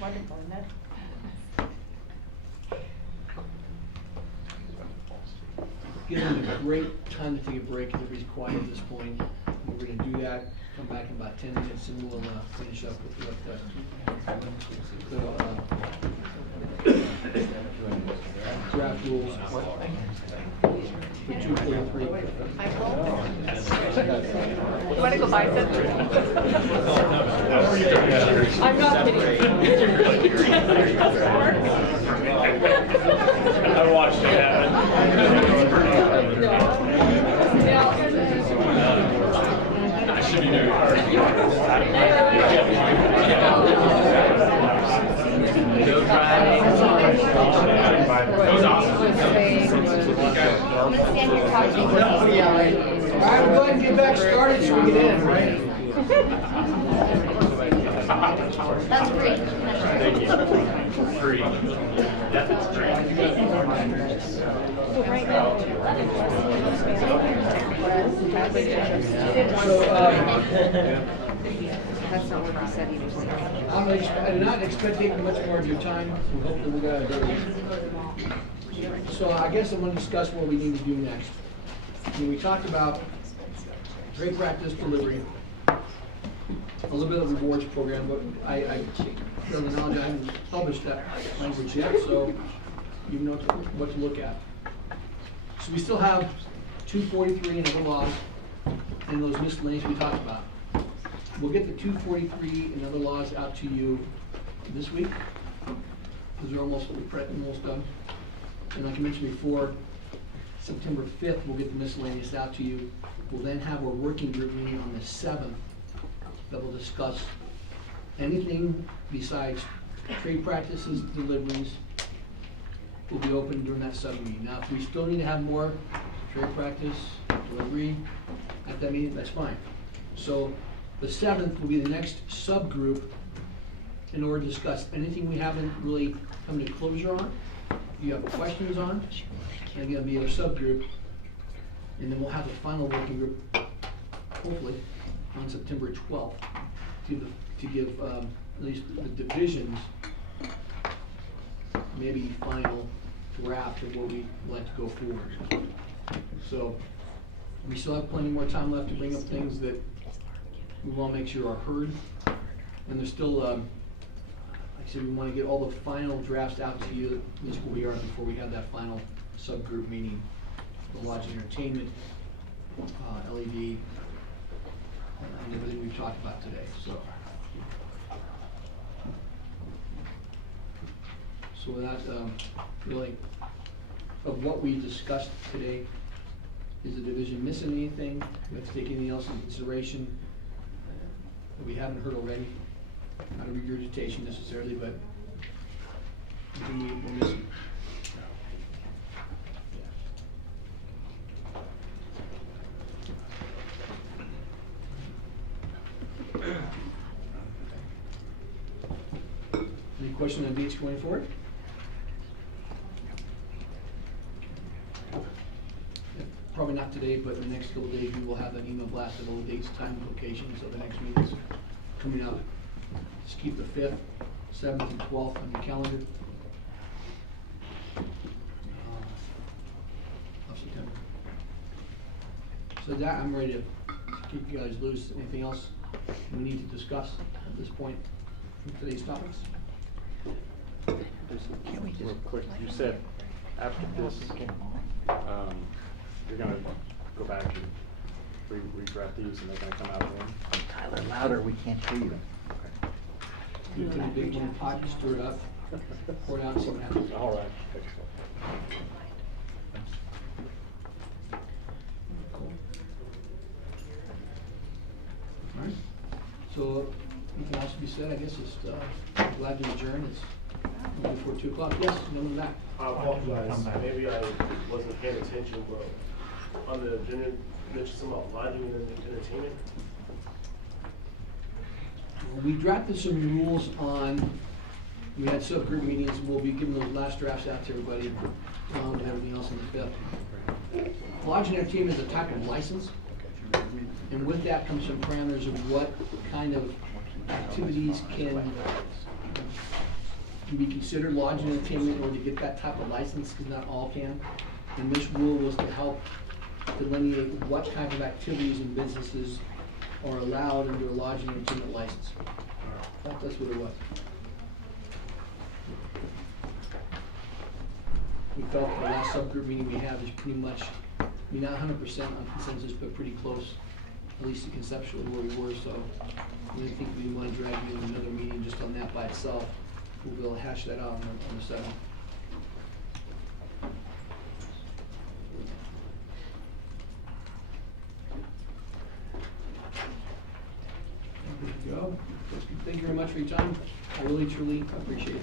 Wonderful, isn't it? Given a great time to take a break, everybody's quiet at this point. We're gonna do that, come back in about 10 minutes and we'll finish up with draft rules. The 243. You wanna go buy something? I'm not kidding. I watched it happen. I should be doing it. That was awesome. right, we'll go ahead and get back started so we get in, right? That's great. Thank you. Free. Yeah, that's free. That's not what he said he was saying. I do not expect taking much more of your time, and hopefully we're gonna do it. So I guess I'm gonna discuss what we need to do next. I mean, we talked about trade practice delivery, a little bit of rewards program, but I feel the knowledge I haven't published that language yet, so you know what to look at. So we still have 243 and other laws and those miscellaneous we talked about. We'll get the 243 and other laws out to you this week, because they're almost done. And like I mentioned before, September 5th, we'll get the miscellaneous out to you. We'll then have our working group meeting on the 7th that will discuss anything besides trade practices, deliveries, will be open during that sub-meeting. Now, if we still need to have more trade practice, delivery at that meeting, that's fine. So the 7th will be the next subgroup in order to discuss anything we haven't really come to closure on, you have questions on, and again, it'll be our subgroup. And then we'll have the final working group, hopefully, on September 12th to give at least the divisions maybe final draft of what we like to go forward. So we still have plenty more time left to bring up things that we want to make sure are heard. And there's still, like I said, we want to get all the final drafts out to you, at least where we are, before we have that final subgroup meeting. The lodging, entertainment, LED, and everything we've talked about today. So with that, really, of what we discussed today, is the division missing anything? We have to take anything else into consideration that we haven't heard already? Not a regurgitation necessarily, but anything we're missing. Any question on dates going forward? Probably not today, but in the next couple of days, we will have an email blast of all the dates, time, and locations of the next meetings coming up. Just keep the 5th, 7th, and 12th on your calendar of September. So that, I'm ready to keep you guys loose. Anything else we need to discuss at this point from today's topics? Real quick, you said after this, you're gonna go back and redraft these and they're gonna come out then? Tyler, louder, we can't hear you. You put a big one pot, stir it up, pour it out, and see what happens. All right. Cool. All right. So, anything else to be said? I guess just glad to adjourn. It's before 2 o'clock. Yes, no one back. I apologize. Maybe I wasn't paying attention, but on the agenda, you mentioned something about lodging and entertainment. We drafted some rules on, we had subgroup meetings, and we'll be giving those last drafts out to everybody, and everything else on the 5th. Lodging and entertainment is a type of license, and with that comes some parameters of what kind of activities can be considered lodging and entertainment in order to get that type of license, because not all can. And this rule was to help delineate what kind of activities and businesses are allowed under a lodging and entertainment license. That's what it was. We felt the last subgroup meeting we had is pretty much, I mean, not 100% on consensus, but pretty close, at least conceptually where we were. So I didn't think we want to drag you into another meeting just on that by itself. We'll be able to hash that out on the 7th. There we go. Thank you very much for your time. I really, truly appreciate it.